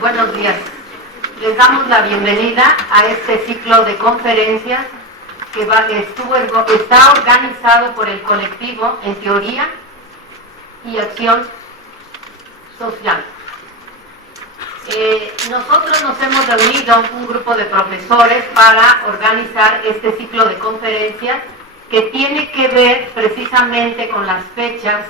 Buenos días. Les damos la bienvenida a este ciclo de conferencias que está organizado por el colectivo En Teoría y Acción Social. Nosotros nos hemos reunido, un grupo de profesores, para organizar este ciclo de conferencias que tiene que ver precisamente con las fechas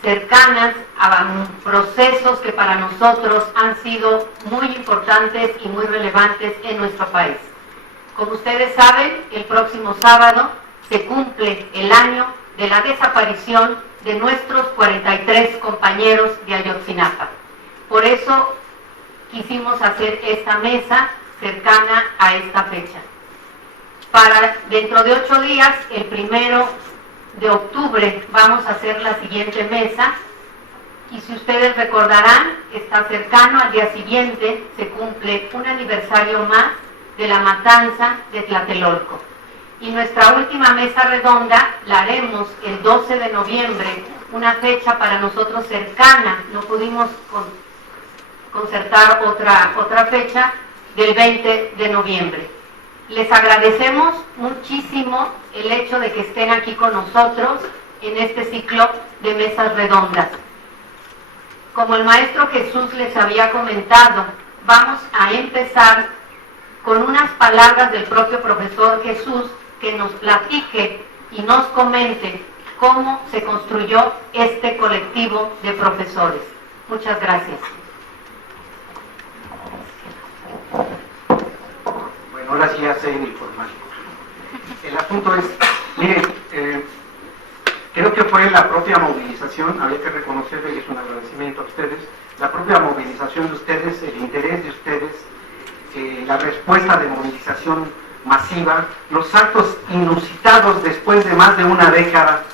cercanas a procesos que para nosotros han sido muy importantes y muy relevantes en nuestro país. Como ustedes saben, el próximo sábado se cumple el año de la desaparición de nuestros 43 compañeros de Ayotzinapa. Por eso quisimos hacer esta mesa cercana a esta fecha. Para dentro de 8 días, el 1 de octubre, vamos a hacer la siguiente mesa, y si ustedes recordarán, está cercano, al día siguiente se cumple un aniversario más de la matanza de Tlatelolco. Y nuestra última mesa redonda la haremos el 12 de noviembre, una fecha para nosotros cercana, no pudimos concertar otra fecha, del 20 de noviembre. Les agradecemos muchísimo el hecho de que estén aquí con nosotros en este ciclo de mesas redondas. Como el maestro Jesús les había comentado, vamos a empezar con unas palabras del propio profesor Jesús que nos platique y nos comente cómo se construyó este colectivo de profesores. Muchas gracias. Ahora sí ya sé informático. El asunto es, miren, creo que fue la propia movilización, había que reconocerle, y es un agradecimiento a ustedes, la propia movilización de ustedes, el interés de ustedes, la respuesta de movilización masiva, los actos inusitados después de más de una década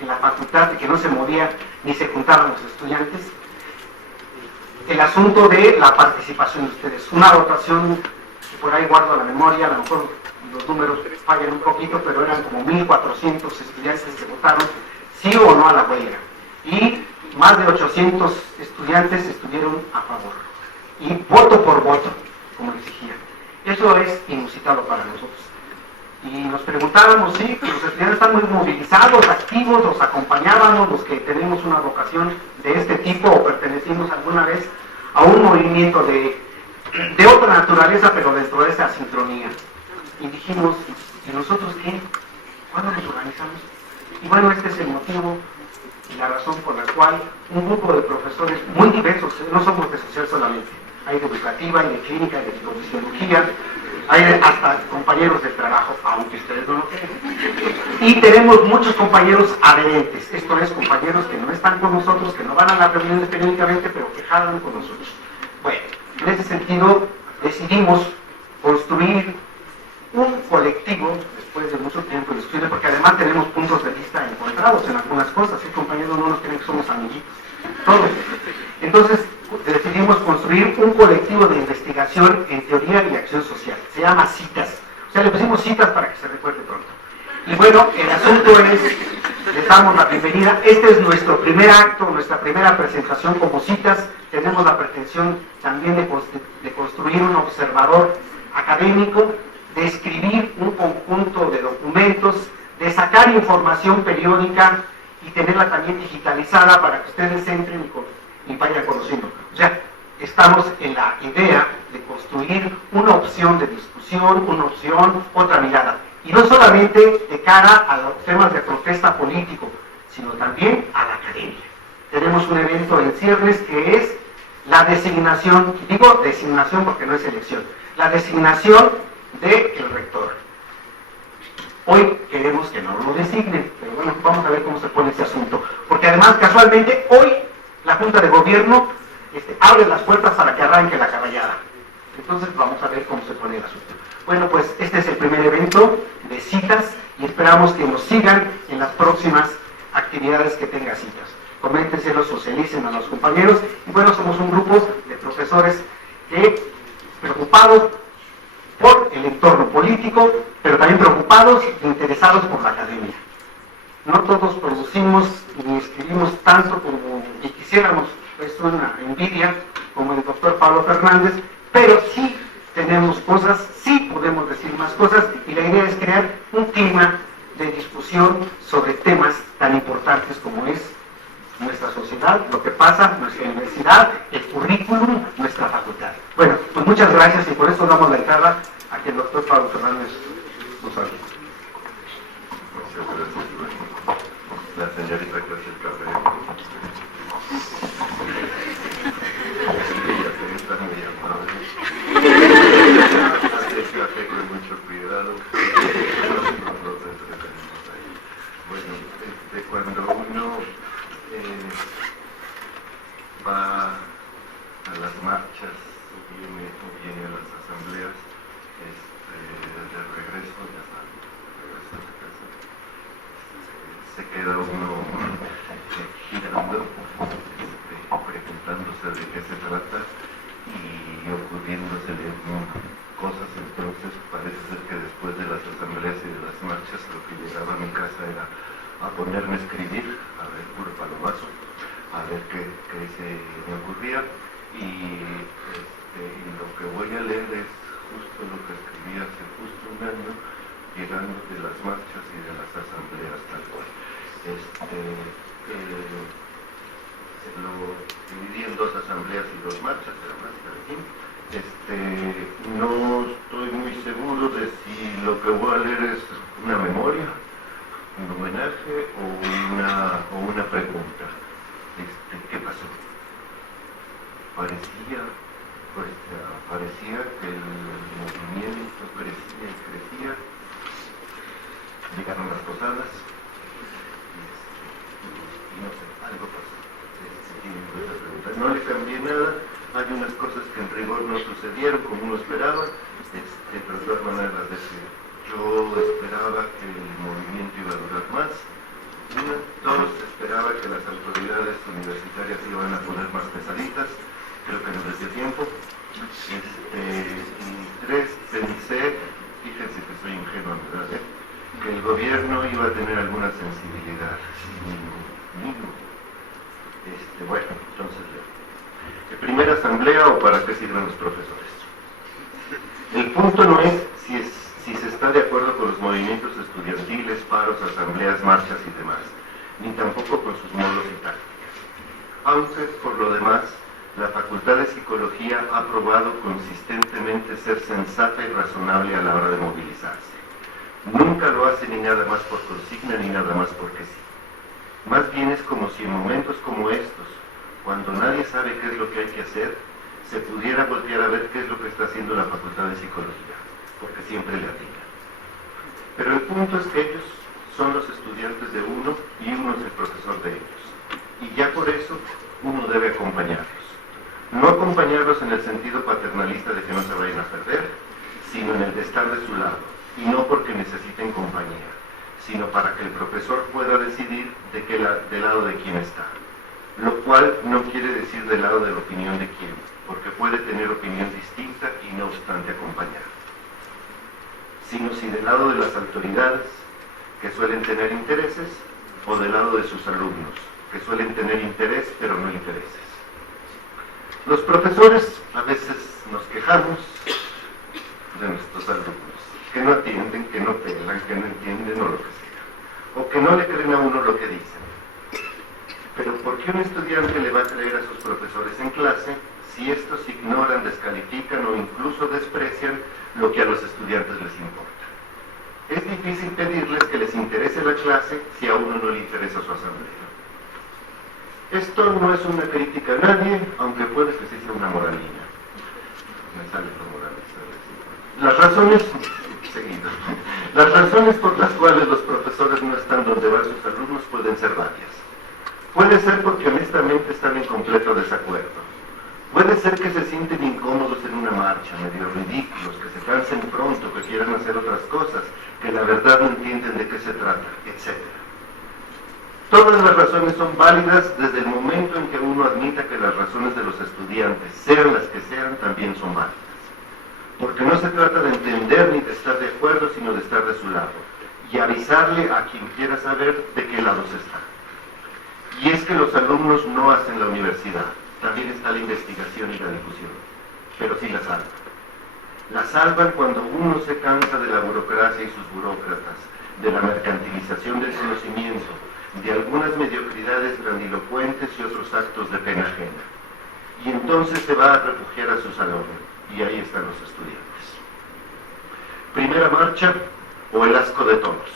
en la facultad, de que no se movía ni se juntaban los estudiantes. El asunto de la participación de ustedes, una votación, por ahí guardo la memoria, a lo mejor los números fallan un poquito, pero eran como 1,400 estudiantes que votaron sí o no a la huelga, y más de 800 estudiantes estuvieron a favor, y voto por voto, como exigían. Eso es inusitado para nosotros. Y nos preguntábamos, sí, los estudiantes están muy movilizados, activos, los acompañábamos, los que tenemos una vocación de este tipo o pertenecimos alguna vez a un movimiento de otra naturaleza, pero dentro de esa sincronía. Y dijimos, ¿y nosotros qué? ¿Cuándo nos organizamos? Y bueno, este es el motivo y la razón por la cual un grupo de profesores muy diversos, no somos de social solamente, hay de educativa, hay de clínica, hay de psicofisiología, hay hasta compañeros de trabajo, aunque ustedes no lo crean. Y tenemos muchos compañeros adherentes, esto es, compañeros que no están con nosotros, que no van a las reuniones técnicamente, pero que jalan con nosotros. Bueno, en ese sentido decidimos construir un colectivo, después de mucho tiempo de estudio, porque además tenemos puntos de vista encontrados en algunas cosas, y compañeros no nos creen que somos amiguitos, todos. Entonces decidimos construir un colectivo de investigación en teoría y acción social, se llama CITAS, o sea, le pusimos citas para que se recuerde pronto. Y bueno, el asunto es, les damos la bienvenida, este es nuestro primer acto, nuestra primera presentación como CITAS, tenemos la pretensión también de construir un observador académico, de escribir un conjunto de documentos, de sacar información periódica y tenerla también digitalizada para que ustedes entren y vayan conociendo. O sea, estamos en la idea de construir una opción de discusión, una opción, otra mirada. Y no solamente de cara a los temas de protesta político, sino también a la academia. Tenemos un evento en ciernes que es la designación, digo designación porque no es elección, la designación del rector. Hoy queremos que no lo designen, pero bueno, vamos a ver cómo se pone ese asunto. Porque además, casualmente, hoy la Junta de Gobierno abre las puertas para que arranque la caballada. Entonces vamos a ver cómo se pone el asunto. Bueno, pues este es el primer evento de citas y esperamos que nos sigan en las próximas actividades que tenga citas. Coméntenselo, socialicen a los compañeros. Y bueno, somos un grupo de profesores que, preocupados por el entorno político, pero también preocupados e interesados por la academia. No todos producimos ni escribimos tanto como quisiéramos es una envidia, como el doctor Pablo Fernández, pero sí tenemos cosas, sí podemos decir más cosas, y la idea es crear un clima de discusión sobre temas tan importantes como es nuestra sociedad, lo que pasa, nuestra universidad, el currículum, nuestra facultad. Bueno, pues muchas gracias y por eso damos la entrada a que el doctor Pablo Fernández nos hable. Muchas gracias. La señorita Clase Café. Ella está muy amable. Hace café con mucho cuidado. Nosotros entretenemos ahí. Bueno, cuando uno va a las marchas o viene a las asambleas, de regreso, ya saben, regreso a la casa, se queda uno girando, preguntándose de qué se trata y ocurriéndosele cosas. Entonces parece ser que después de las asambleas y de las marchas lo que llegaba a mi casa era a ponerme a escribir, a ver puro palomazo, a ver qué se me ocurría, y lo que voy a leer es justo lo que escribí hace justo un año, llegando de las marchas y de las asambleas tal cual. Lo dividí en 2 asambleas y 2 marchas, pero más que en fin. No estoy muy seguro de si lo que voy a leer es una memoria, un homenaje o una pregunta. ¿Qué pasó? Parecía que el movimiento crecía y crecía. Llegaron las posadas y no sé, algo pasó. No le cambié nada. Hay unas cosas que en rigor no sucedieron como uno esperaba, pero de todas maneras las decía. Yo esperaba que el movimiento iba a durar más. 1, 2, esperaba que las autoridades universitarias iban a poner más pesaditas, creo que no les dio tiempo. Y 3, pensé, fíjense que soy ingenuo, ¿verdad? Que el gobierno iba a tener alguna sensibilidad. Bueno, entonces, ¿primera asamblea o para qué sirven los profesores? El punto no es si se está de acuerdo con los movimientos estudiantiles, paros, asambleas, marchas y demás, ni tampoco con sus modos y tácticas. Aunque, por lo demás, la Facultad de Psicología ha probado consistentemente ser sensata y razonable a la hora de movilizarse. Nunca lo hace ni nada más por consigna ni nada más porque sí. Más bien es como si en momentos como estos, cuando nadie sabe qué es lo que hay que hacer, se pudiera voltear a ver qué es lo que está haciendo la Facultad de Psicología, porque siempre le atina. Pero el punto es que ellos son los estudiantes de uno y uno es el profesor de ellos. Y ya por eso uno debe acompañarlos. No acompañarlos en el sentido paternalista de que no se vayan a perder, sino en el de estar de su lado, y no porque necesiten compañía, sino para que el profesor pueda decidir del lado de quién está. Lo cual no quiere decir del lado de la opinión de quién, porque puede tener opinión distinta y no obstante acompañar. Sino si del lado de las autoridades, que suelen tener intereses, o del lado de sus alumnos, que suelen tener interés pero no intereses. Los profesores a veces nos quejamos de nuestros alumnos, que no atienden, que no pelan, que no entienden o lo que sea, o que no le creen a uno lo que dicen. Pero ¿por qué un estudiante le va a creer a sus profesores en clase si estos ignoran, descalifican o incluso desprecian lo que a los estudiantes les importa? Es difícil pedirles que les interese la clase si a uno no le interesa su asamblea. Esto no es una crítica a nadie, aunque puede que sí sea una moralina. Me sale por moralista. Las razones por las cuales los profesores no están donde van sus alumnos pueden ser varias. Puede ser porque honestamente están en completo desacuerdo. Puede ser que se sienten incómodos en una marcha, medio ridículos, que se cansen pronto, que quieran hacer otras cosas, que la verdad no entienden de qué se trata, etc. Todas las razones son válidas desde el momento en que uno admita que las razones de los estudiantes, sean las que sean, también son válidas. Porque no se trata de entender ni de estar de acuerdo, sino de estar de su lado, y avisarle a quien quiera saber de qué lado se está. Y es que los alumnos no hacen la universidad, también está la investigación y la difusión, pero sí la salvan. La salvan cuando uno se cansa de la burocracia y sus burócratas, de la mercantilización del conocimiento, de algunas mediocridades grandilocuentes y otros actos de pena ajena. Y entonces se va a refugiar a su salón, y ahí están los estudiantes. Primera marcha, o el asco de todos.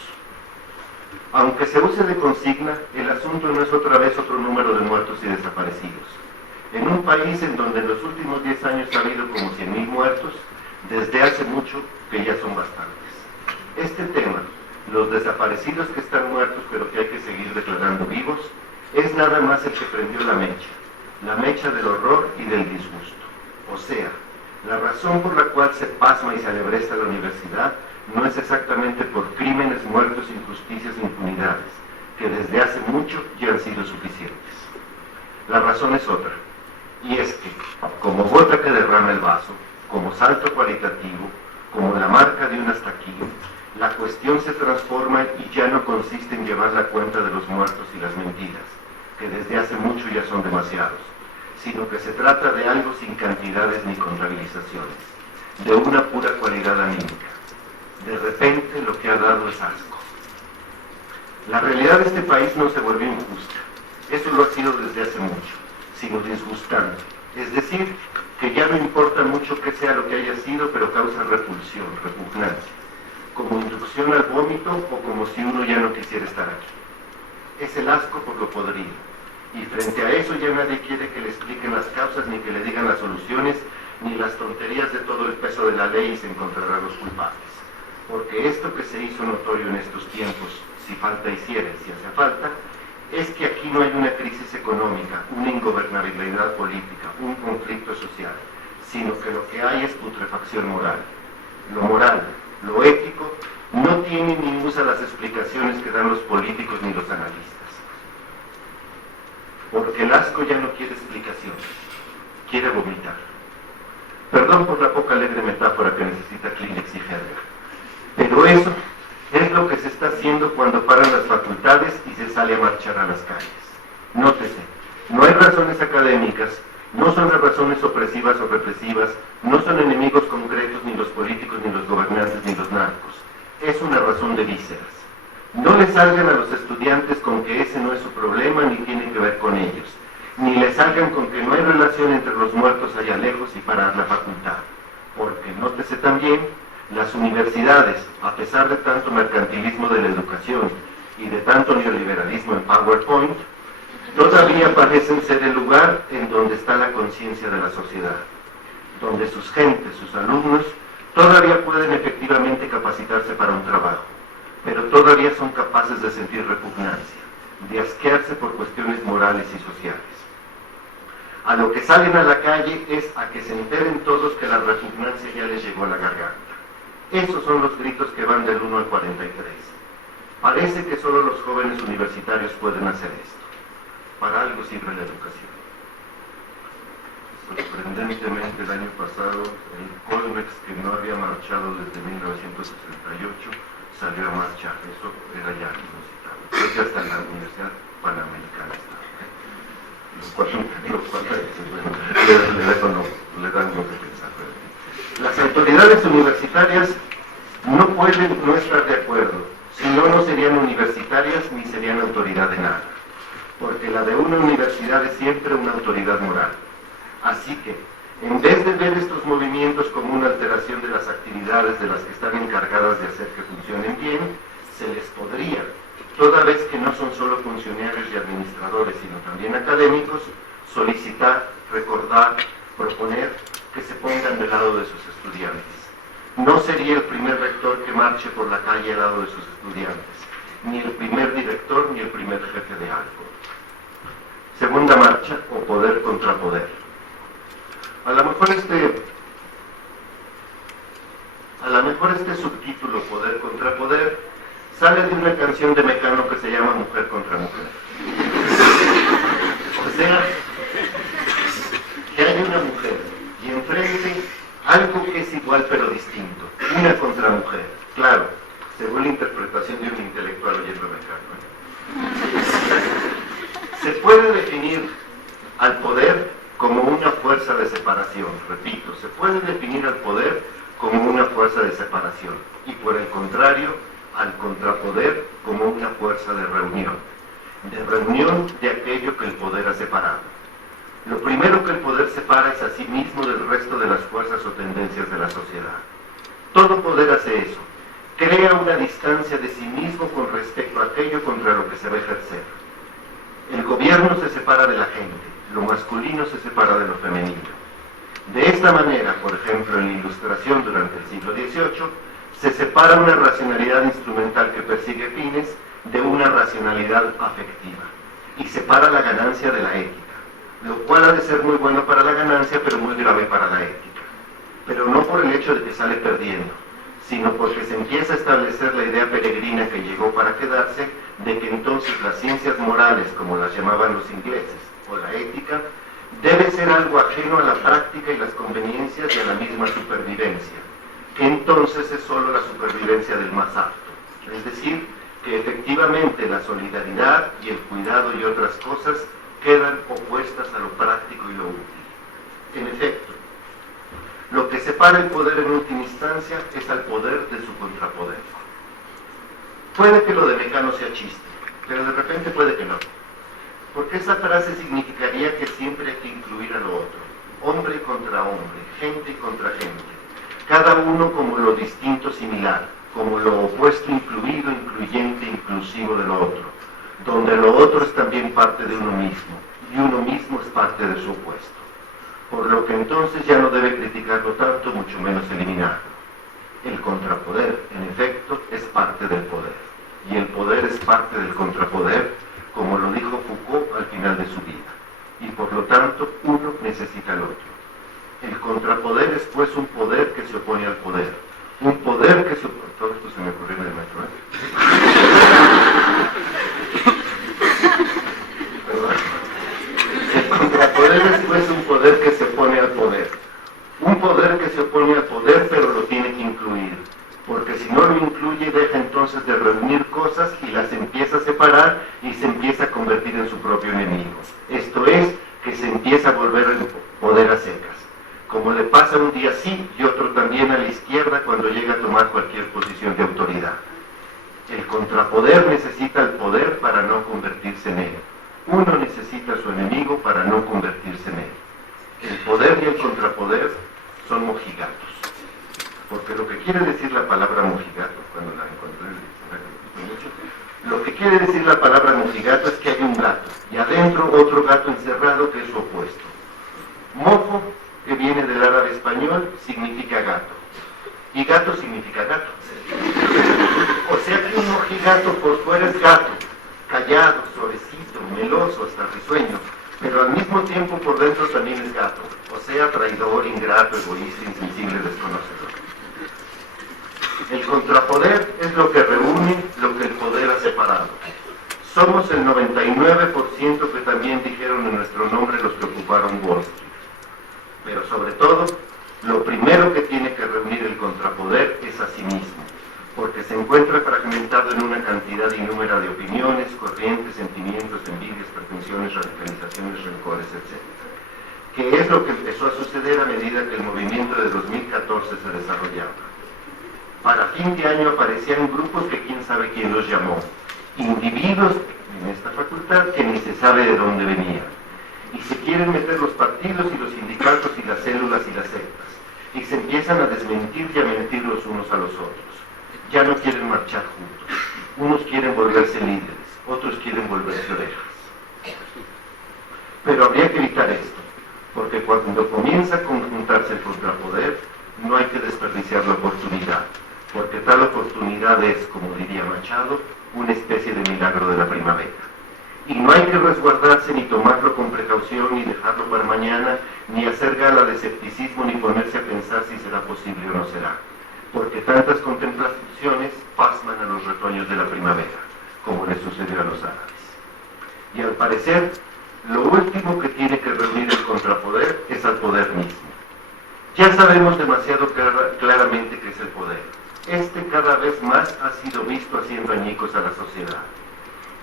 Aunque se use de consigna, el asunto no es otra vez otro número de muertos y desaparecidos. En un país en donde en los últimos 10 años ha habido como 100.000 muertos, desde hace mucho que ya son bastantes. Este tema, los desaparecidos que están muertos pero que hay que seguir declarando vivos, es nada más el que prendió la mecha del horror y del disgusto. O sea, la razón por la cual se pasma y se alebresta la universidad no es exactamente por crímenes, muertos, injusticias e impunidades, que desde hace mucho ya han sido suficientes. La razón es otra, y es que, como gota que derrama el vaso, como salto cualitativo, como la marca de un hasta aquí, la cuestión se transforma y ya no consiste en llevar la cuenta de los muertos y las mentiras, que desde hace mucho ya son demasiados, sino que se trata de algo sin cantidades ni contabilizaciones, de una pura cualidad anímica. De repente lo que ha dado es asco. La realidad de este país no se volvió injusta, eso lo ha sido desde hace mucho, sino disgustante, es decir, que ya no importa mucho qué sea lo que haya sido, pero causa repulsión, repugnancia, como inducción al vómito o como si uno ya no quisiera estar aquí. Es el asco por lo podrido, y frente a eso ya nadie quiere que le expliquen las causas, ni que le digan las soluciones, ni las tonterías de todo el peso de la ley y se encontrarán los culpables. Porque esto que se hizo notorio en estos tiempos, si falta hiciera, si hace falta, es que aquí no hay una crisis económica, una ingobernabilidad política, un conflicto social, sino que lo que hay es putrefacción moral. Lo moral, lo ético, no tiene ni usa las explicaciones que dan los políticos ni los analistas. Porque el asco ya no quiere explicaciones, quiere vomitar. Perdón por la poca alegre metáfora que necesita Kleenex y jerga, pero eso es lo que se está haciendo cuando paran las facultades y se sale a marchar a las calles. Nótese, no hay razones académicas, no son las razones opresivas o represivas, no son enemigos concretos ni los políticos, ni los gobernantes, ni los narcos. Es una razón de vísceras. No le salgan a los estudiantes con que ese no es su problema ni tiene que ver con ellos, ni le salgan con que no hay relación entre los muertos allá lejos y parar la facultad. Porque nótese también, las universidades, a pesar de tanto mercantilismo de la educación y de tanto neoliberalismo en PowerPoint, todavía parecen ser el lugar en donde está la conciencia de la sociedad, donde sus gentes, sus alumnos, todavía pueden efectivamente capacitarse para un trabajo, pero todavía son capaces de sentir repugnancia, de asquearse por cuestiones morales y sociales. A lo que salen a la calle es a que se enteren todos que la repugnancia ya les llegó a la garganta. Esos son los gritos que van del 1 al 43. Parece que solo los jóvenes universitarios pueden hacer esto. Para algo sirve la educación. Sorprendentemente, el año pasado, el Colmex, que no había marchado desde 1968, salió a marchar. Eso era ya inusitado. Creo que hasta la Universidad Panamericana estaba. Los cuatro le dan lo que pensar. Las autoridades universitarias no pueden no estar de acuerdo, si no, no serían universitarias ni serían autoridad de nada, porque la de una universidad es siempre una autoridad moral. Así que, en vez de ver estos movimientos como una alteración de las actividades de las que están encargadas de hacer que funcionen bien, se les podría, toda vez que no son solo funcionarios y administradores, sino también académicos, solicitar, recordar, proponer que se pongan del lado de sus estudiantes. No sería el primer rector que marche por la calle al lado de sus estudiantes, ni el primer director, ni el primer jefe de algo. Segunda marcha, o poder contra poder. A lo mejor este subtítulo, poder contra poder, sale de una canción de Mecano que se llama Mujer contra Mujer. O sea, que hay una mujer y enfrente algo que es igual pero distinto, una contra mujer, claro, según la interpretación de un intelectual oyendo Mecano. Se puede definir al poder como una fuerza de separación. Repito, se puede definir al poder como una fuerza de separación y por el contrario, al contrapoder como una fuerza de reunión de aquello que el poder ha separado. Lo primero que el poder separa es a sí mismo del resto de las fuerzas o tendencias de la sociedad. Todo poder hace eso, crea una distancia de sí mismo con respecto a aquello contra lo que se va a ejercer. El gobierno se separa de la gente, lo masculino se separa de lo femenino. De esta manera, por ejemplo, en la Ilustración durante el siglo XVIII, se separa una racionalidad instrumental que persigue fines de una racionalidad afectiva y separa la ganancia de la ética, lo cual ha de ser muy bueno para la ganancia, pero muy grave para la ética. Pero no por el hecho de que sale perdiendo, sino porque se empieza a establecer la idea peregrina que llegó para quedarse, de que entonces las ciencias morales, como las llamaban los ingleses, o la ética, debe ser algo ajeno a la práctica y las conveniencias y a la misma supervivencia, que entonces es solo la supervivencia del más apto. Es decir, que efectivamente la solidaridad y el cuidado y otras cosas quedan opuestas a lo práctico y lo útil. En efecto, lo que separa el poder en última instancia es al poder de su contrapoder. Puede que lo de Mecano sea chiste, pero de repente puede que no. Porque esa frase significaría que siempre hay que incluir a lo otro, hombre contra hombre, gente contra gente, cada uno como lo distinto similar, como lo opuesto incluido, incluyente, inclusivo de lo otro, donde lo otro es también parte de uno mismo, y uno mismo es parte de su opuesto. Por lo que entonces ya no debe criticarlo tanto, mucho menos eliminarlo. El contrapoder, en efecto, es parte del poder, y el poder es parte del contrapoder, como lo dijo Foucault al final de su vida, y por lo tanto uno necesita al otro. El contrapoder es pues un poder que se opone al poder, un poder que se opone... Todo esto se me ocurrió en el metro, El contrapoder es pues un poder que se opone al poder, un poder que se opone al poder pero lo tiene que incluir, porque si no lo incluye deja entonces de reunir cosas y las empieza a separar y se empieza a convertir en su propio enemigo. Esto es, que se empieza a volver el poder a secas, como le pasa un día sí y otro también a la izquierda cuando llega a tomar cualquier posición de autoridad. El contrapoder necesita el poder para no convertirse en él. Uno necesita a su enemigo para no convertirse en él. El poder y el contrapoder son mojigatos. Porque lo que quiere decir la palabra mojigato, cuando la encontré, lo que quiere decir la palabra mojigato es que hay un gato, y adentro otro gato encerrado que es su opuesto. Mojo, que viene del árabe español, significa gato, y gato significa gato. O sea que un mojigato por fuera es gato, callado, suavecito, meloso, hasta risueño, pero al mismo tiempo por dentro también es gato, o sea, traidor, ingrato, egoísta, insensible, desconocedor. El contrapoder es lo que reúne lo que el poder ha separado. Somos el 99% que también dijeron en nuestro nombre los que ocuparon Wall Street. Pero sobre todo, lo primero que tiene que reunir el contrapoder es a sí mismo, porque se encuentra fragmentado en una cantidad innúmera de opiniones, corrientes, sentimientos, envidias, pretensiones, radicalizaciones, rencores, etc. Que es lo que empezó a suceder a medida que el movimiento de 2014 se desarrollaba. Para fin de año aparecían grupos que quién sabe quién los llamó, individuos en esta facultad que ni se sabe de dónde venían, y se quieren meter los partidos y los sindicatos y las células y las sectas, y se empiezan a desmentir y a mentir los unos a los otros. Ya no quieren marchar juntos, unos quieren volverse líderes, otros quieren volverse orejas. Pero habría que evitar esto, porque cuando comienza a conjuntarse el contrapoder, no hay que desperdiciar la oportunidad, porque tal oportunidad es, como diría Machado, una especie de milagro de la primavera. Y no hay que resguardarse ni tomarlo con precaución, ni dejarlo para mañana, ni hacer gala de escepticismo, ni ponerse a pensar si será posible o no será, porque tantas contemplaciones pasman a los retoños de la primavera, como le sucedió a los árabes. Y al parecer, lo último que tiene que reunir el contrapoder es al poder mismo. Ya sabemos demasiado claramente qué es el poder. Este cada vez más ha sido visto haciendo añicos a la sociedad.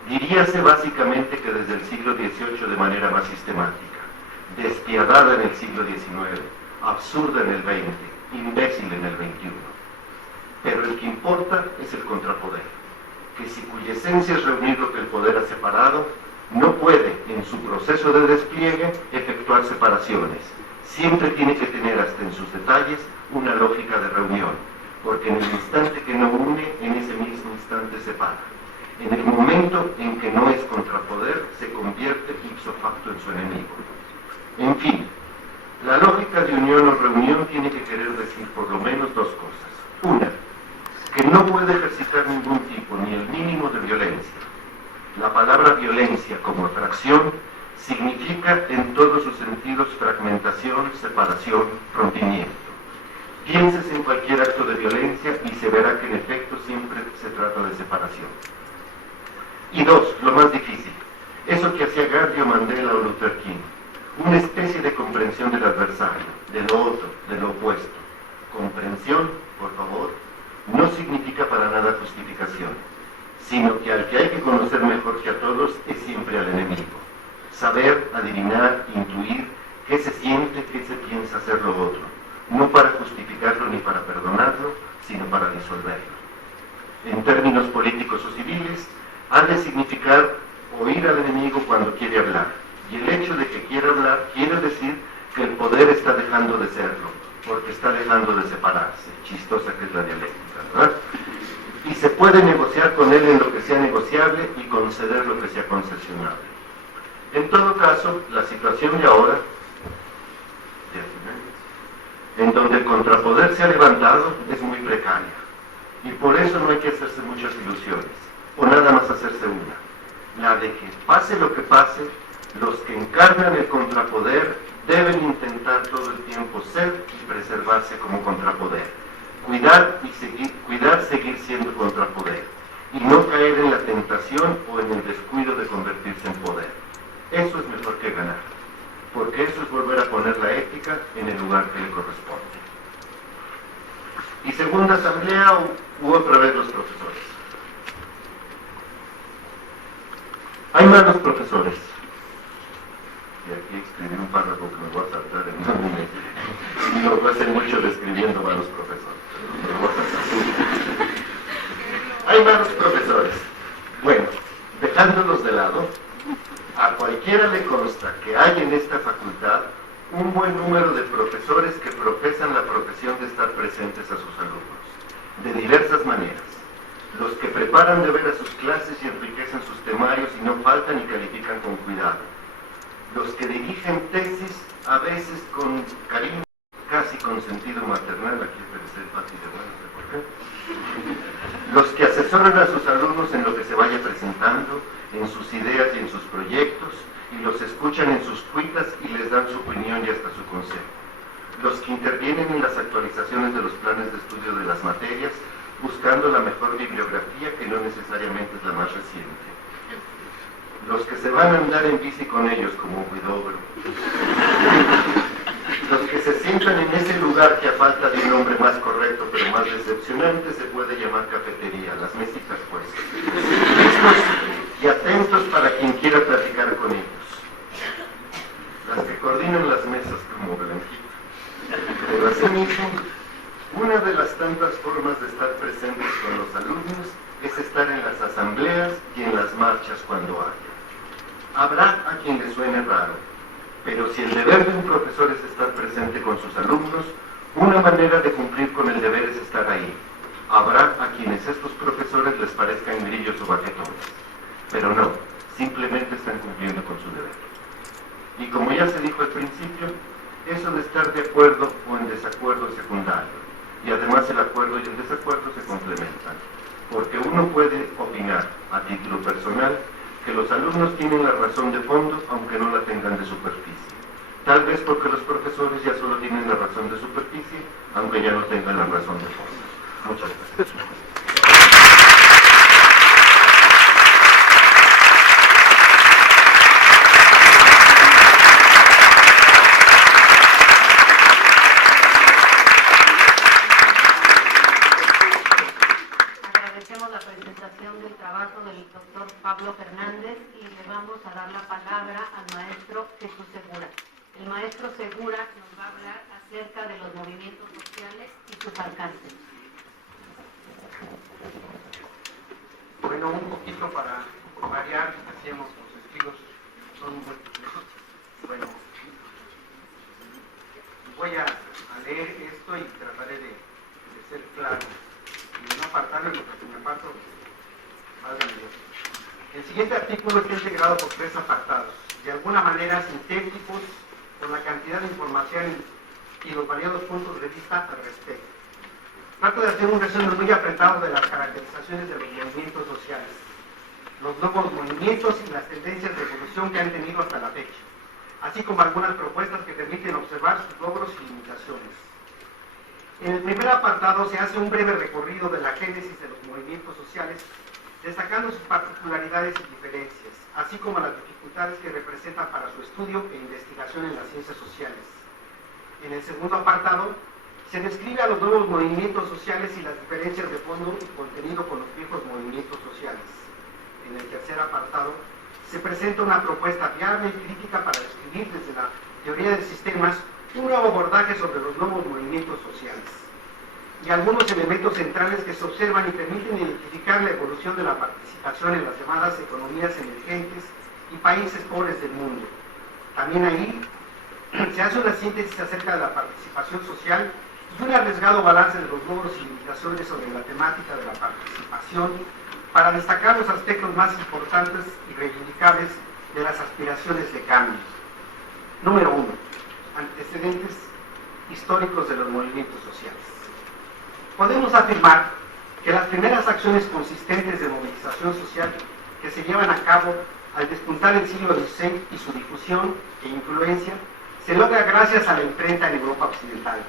Diríase básicamente que desde el siglo XVIII de manera más sistemática, despiadada en el siglo XIX, absurda en el XX, imbécil en el XXI. Pero el que importa es el contrapoder, que si cuya esencia es reunir lo que el poder ha separado, no puede, en su proceso de despliegue, efectuar separaciones. Siempre tiene que tener, hasta en sus detalles, una lógica de reunión, porque en el instante que no une, en ese mismo instante separa. En el momento en que no es contrapoder, se convierte ipso facto en su enemigo. En fin, la lógica de unión o reunión tiene que querer decir por lo menos dos cosas. Una, que no puede ejercitar ningún tipo, ni el mínimo de violencia. La palabra violencia como atracción significa en todos sus sentidos fragmentación, separación, rompimiento. Piénsese en cualquier acto de violencia y se verá que en efecto siempre se trata de separación. Y dos, lo más difícil, eso que hacía Gandhi o Mandela o Luther King, una especie de comprensión del adversario, de lo otro, de lo opuesto. Comprensión, por favor, no significa para nada justificación, sino que al que hay que conocer mejor que a todos es siempre al enemigo. Saber, adivinar, intuir qué se siente, qué se piensa hacer lo otro, no para justificarlo ni para perdonarlo, sino para disolverlo. En términos políticos o civiles, ha de significar oír al enemigo cuando quiere hablar, y el hecho de que quiera hablar quiere decir que el poder está dejando de serlo, porque está dejando de separarse. Chistosa que es la dialéctica, ¿verdad? Y se puede negociar con él en lo que sea negociable y conceder lo que sea concesionable. En todo caso, la situación de ahora, en donde el contrapoder se ha levantado, es muy precaria. Y por eso no hay que hacerse muchas ilusiones, o nada más hacerse una. La de que pase lo que pase, los que encarnan el contrapoder deben intentar todo el tiempo ser y preservarse como contrapoder. Cuidar seguir siendo contrapoder. Y no caer en la tentación o en el descuido de convertirse en poder. Eso es mejor que ganar, porque eso es volver a poner la ética en el lugar que le corresponde. Y segunda asamblea, u otra vez los profesores. Hay malos profesores. Y aquí escribí un párrafo que me voy a saltar en un momento. No voy a hacer mucho describiendo malos profesores. Me voy a saltar. Hay malos profesores. Bueno, dejándolos de lado, a cualquiera le consta que hay en esta facultad un buen número de profesores que profesan la profesión de estar presentes a sus alumnos, de diversas maneras. Los que preparan de ver a sus clases y enriquecen sus temarios y no faltan y califican con cuidado. Los que dirigen tesis, a veces con cariño, casi con sentido maternal, aquí pensé Pati de bueno, no sé por qué. Los que asesoran a sus alumnos en lo que se vaya presentando, en sus ideas y en sus proyectos, y los escuchan en sus cuitas y les dan su opinión y hasta su consejo. Los que intervienen en las actualizaciones de los planes de estudio de las materias, buscando la mejor bibliografía que no necesariamente es la más reciente. Los que se van a andar en bici con ellos como Huidobro. Los que se sientan en ese lugar que a falta de un nombre más correcto pero más decepcionante se puede llamar cafetería, las mesitas pues. Listos y atentos para quien quiera platicar con ellos. Las que coordinan las mesas como Blanquita. Pero asimismo, una de las tantas formas de estar presentes con los alumnos es estar en las asambleas y en las marchas cuando haya. Habrá a quien le suene raro, pero si el deber de un profesor es estar presente con sus alumnos, una manera de cumplir con el deber es estar ahí. Habrá a quienes estos profesores les parezcan grillos o baquetones, pero no, simplemente están cumpliendo con su deber. Y como ya se dijo al principio, eso de estar de acuerdo o en desacuerdo es secundario, y además el acuerdo y el desacuerdo se complementan, porque uno puede opinar a título personal que los alumnos tienen la razón de fondo aunque no la tengan de superficie. Tal vez porque los profesores ya solo tienen la razón de superficie, aunque ya no tengan la razón de fondo. Muchas gracias. Agradecemos la presentación del trabajo del doctor Pablo Fernández y le vamos a dar la palabra al maestro Jesús Segura. El maestro Segura nos va a hablar acerca de los movimientos sociales y sus alcances. Bueno, un poquito para variar, hacíamos los testigos, son muy complejos. Bueno, voy a leer esto y trataré de ser claro y no apartarme, porque si me aparto, válgame Dios. El siguiente artículo está integrado por 3 apartados, de alguna manera sintéticos, por la cantidad de información y los variados puntos de vista al respecto. Trato de hacer un resumen muy apretado de las caracterizaciones de los movimientos sociales, los nuevos movimientos y las tendencias de evolución que han tenido hasta la fecha, así como algunas propuestas que permiten observar sus logros y limitaciones. En el primer apartado se hace un breve recorrido de la génesis de los movimientos sociales, destacando sus particularidades y diferencias, así como las dificultades que representan para su estudio e investigación en las ciencias sociales. En el segundo apartado, se describe a los nuevos movimientos sociales y las diferencias de fondo y contenido con los viejos movimientos sociales. En el tercer apartado, se presenta una propuesta viable y crítica para describir desde la teoría de sistemas un nuevo abordaje sobre los nuevos movimientos sociales y algunos elementos centrales que se observan y permiten identificar la evolución de la participación en las llamadas economías emergentes y países pobres del mundo. También ahí se hace una síntesis acerca de la participación social y un arriesgado balance de los logros y limitaciones sobre la temática de la participación para destacar los aspectos más importantes y reivindicables de las aspiraciones de cambio. Número 1. Antecedentes históricos de los movimientos sociales. Podemos afirmar que las primeras acciones consistentes de movilización social que se llevan a cabo al despuntar el siglo XVI y su difusión e influencia se logra gracias a la imprenta en Europa Occidental.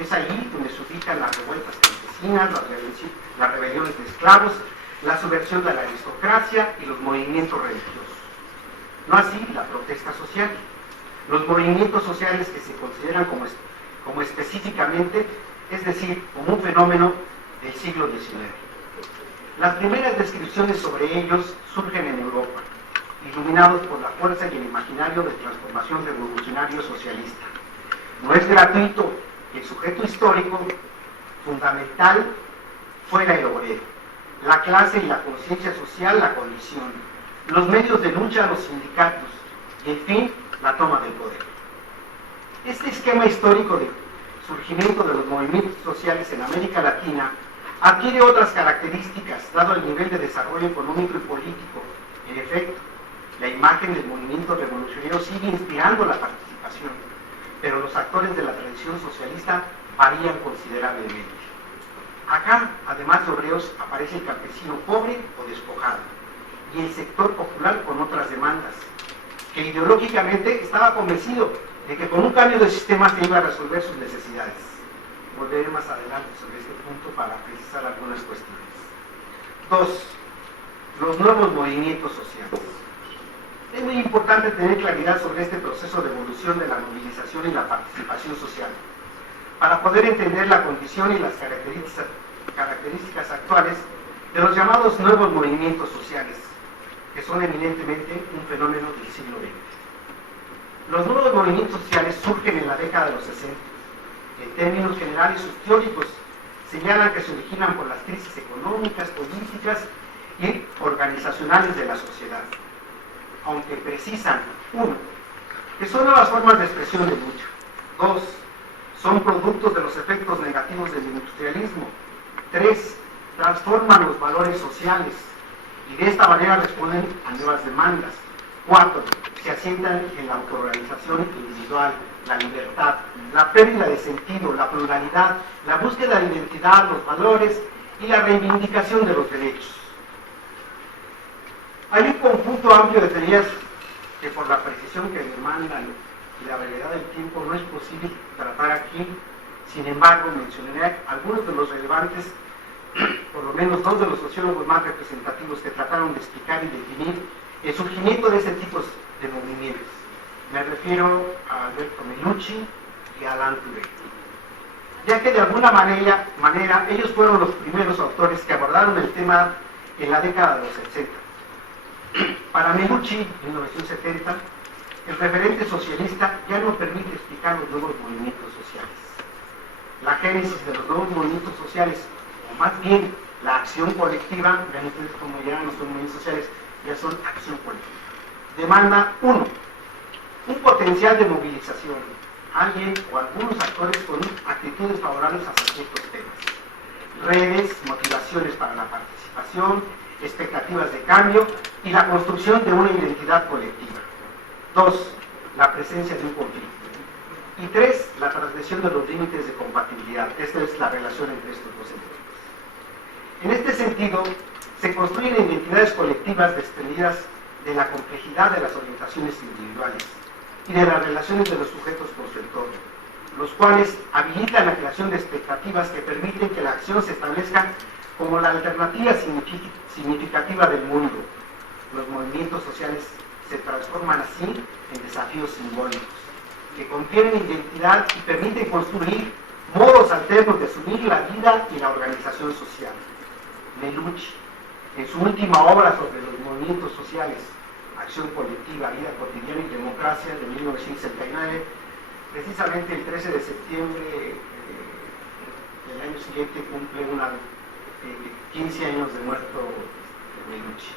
Es allí donde se ubican las revueltas campesinas, las rebeliones de esclavos, la subversión de la aristocracia y los movimientos religiosos. No así la protesta social. Los movimientos sociales que se consideran como específicamente, es decir, como un fenómeno del siglo XIX. Las primeras descripciones sobre ellos surgen en Europa, iluminados por la fuerza y el imaginario de transformación revolucionario socialista. No es gratuito que el sujeto histórico fundamental fuera el obrero, la clase y la conciencia social la condición, los medios de lucha los sindicatos y, en fin, la toma del poder. Este esquema histórico de surgimiento de los movimientos sociales en América Latina adquiere otras características dado el nivel de desarrollo económico y político. En efecto, la imagen del movimiento revolucionario sigue inspirando la participación, pero los actores de la tradición socialista varían considerablemente. Acá, además de obreros, aparece el campesino pobre o despojado y el sector popular con otras demandas, que ideológicamente estaba convencido de que con un cambio de sistema se iba a resolver sus necesidades. Volveré más adelante sobre este punto para precisar algunas cuestiones. 2. Los nuevos movimientos sociales. Es muy importante tener claridad sobre este proceso de evolución de la movilización y la participación social, para poder entender la condición y las características actuales de los llamados nuevos movimientos sociales, que son eminentemente un fenómeno del siglo XX. Los nuevos movimientos sociales surgen en la década de los 60. En términos generales, sus teóricos señalan que se originan por las crisis económicas, políticas y organizacionales de la sociedad, aunque precisan: 1. que son nuevas formas de expresión de lucha; 2. son productos de los efectos negativos del industrialismo; 3. transforman los valores sociales y de esta manera responden a nuevas demandas; 4. se asientan en la autorrealización individual, la libertad, la pérdida de sentido, la pluralidad, la búsqueda de identidad, los valores y la reivindicación de los derechos. Hay un conjunto amplio de teorías que, por la precisión que demandan y la brevedad del tiempo, no es posible tratar aquí. Sin embargo, mencionaré algunos de los relevantes, por lo menos 2 de los sociólogos más representativos que trataron de explicar y definir el surgimiento de este tipo de movimientos. Me refiero a Alberto Melucci y a Alain Touré, ya que de alguna manera ellos fueron los primeros autores que abordaron el tema en la década de los 60. Para Melucci, 1970, el referente socialista ya no permite explicar los nuevos movimientos sociales. La génesis de los nuevos movimientos sociales, o más bien la acción colectiva, vean ustedes como ya no son movimientos sociales, ya son acción colectiva. Demanda, uno, un potencial de movilización, alguien o algunos actores con actitudes favorables hacia ciertos temas, redes, motivaciones para la participación, expectativas de cambio y la construcción de una identidad colectiva. 2. La presencia de un conflicto. Y 3. La transgresión de los límites de compatibilidad. Esta es la relación entre estos dos elementos. En este sentido, se construyen identidades colectivas desprendidas de la complejidad de las orientaciones individuales y de las relaciones de los sujetos con su entorno, los cuales habilitan la creación de expectativas que permiten que la acción se establezca como la alternativa significativa del mundo. Los movimientos sociales se transforman así en desafíos simbólicos, que confieren identidad y permiten construir modos alternos de asumir la vida y la organización social. Melucci, en su última obra sobre los movimientos sociales, Acción Colectiva, Vida Cotidiana y Democracia, de 1969, precisamente el 13 de septiembre del año siguiente cumple 15 años de muerto de Melucci.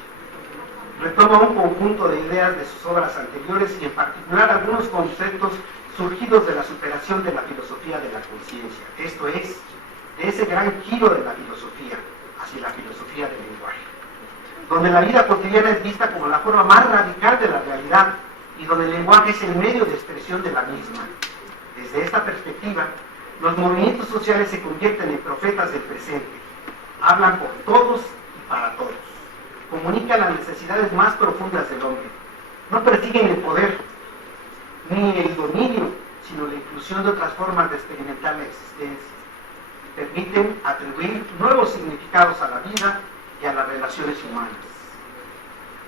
Retoma un conjunto de ideas de sus obras anteriores y en particular algunos conceptos surgidos de la superación de la filosofía de la conciencia, esto es, de ese gran giro de la filosofía hacia la filosofía del lenguaje, donde la vida cotidiana es vista como la forma más radical de la realidad y donde el lenguaje es el medio de expresión de la misma. Desde esta perspectiva, los movimientos sociales se convierten en profetas del presente, hablan por todos y para todos, comunican las necesidades más profundas del hombre, no persiguen el poder ni el dominio, sino la inclusión de otras formas de experimentar la existencia, permiten atribuir nuevos significados a la vida y a las relaciones humanas,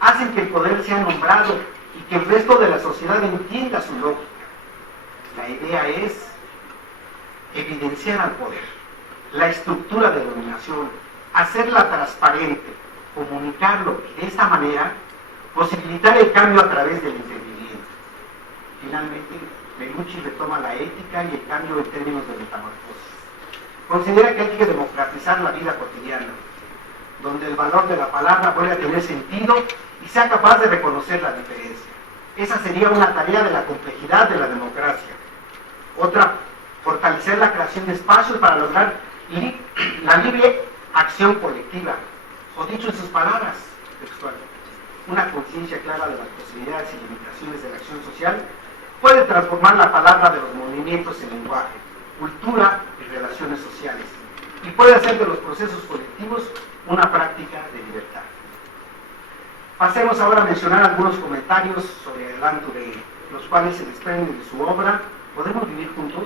hacen que el poder sea nombrado y que el resto de la sociedad entienda su lógica. La idea es evidenciar al poder, la estructura de dominación, hacerla transparente, comunicarlo y de esta manera posibilitar el cambio a través del entendimiento. Finalmente, Melucci retoma la ética y el cambio en términos de metamorfosis. Considera que hay que democratizar la vida cotidiana, donde el valor de la palabra vuelve a tener sentido y sea capaz de reconocer la diferencia. Esa sería una tarea de la complejidad de la democracia. Otra, fortalecer la creación de espacios para lograr la libre acción colectiva, o dicho en sus palabras textuales, una conciencia clara de las posibilidades y limitaciones de la acción social puede transformar la palabra de los movimientos en lenguaje, cultura y relaciones sociales, y puede hacer de los procesos colectivos una práctica de libertad. Pasemos ahora a mencionar algunos comentarios sobre Adelanto de los cuales se desprenden de su obra ¿Podemos vivir juntos?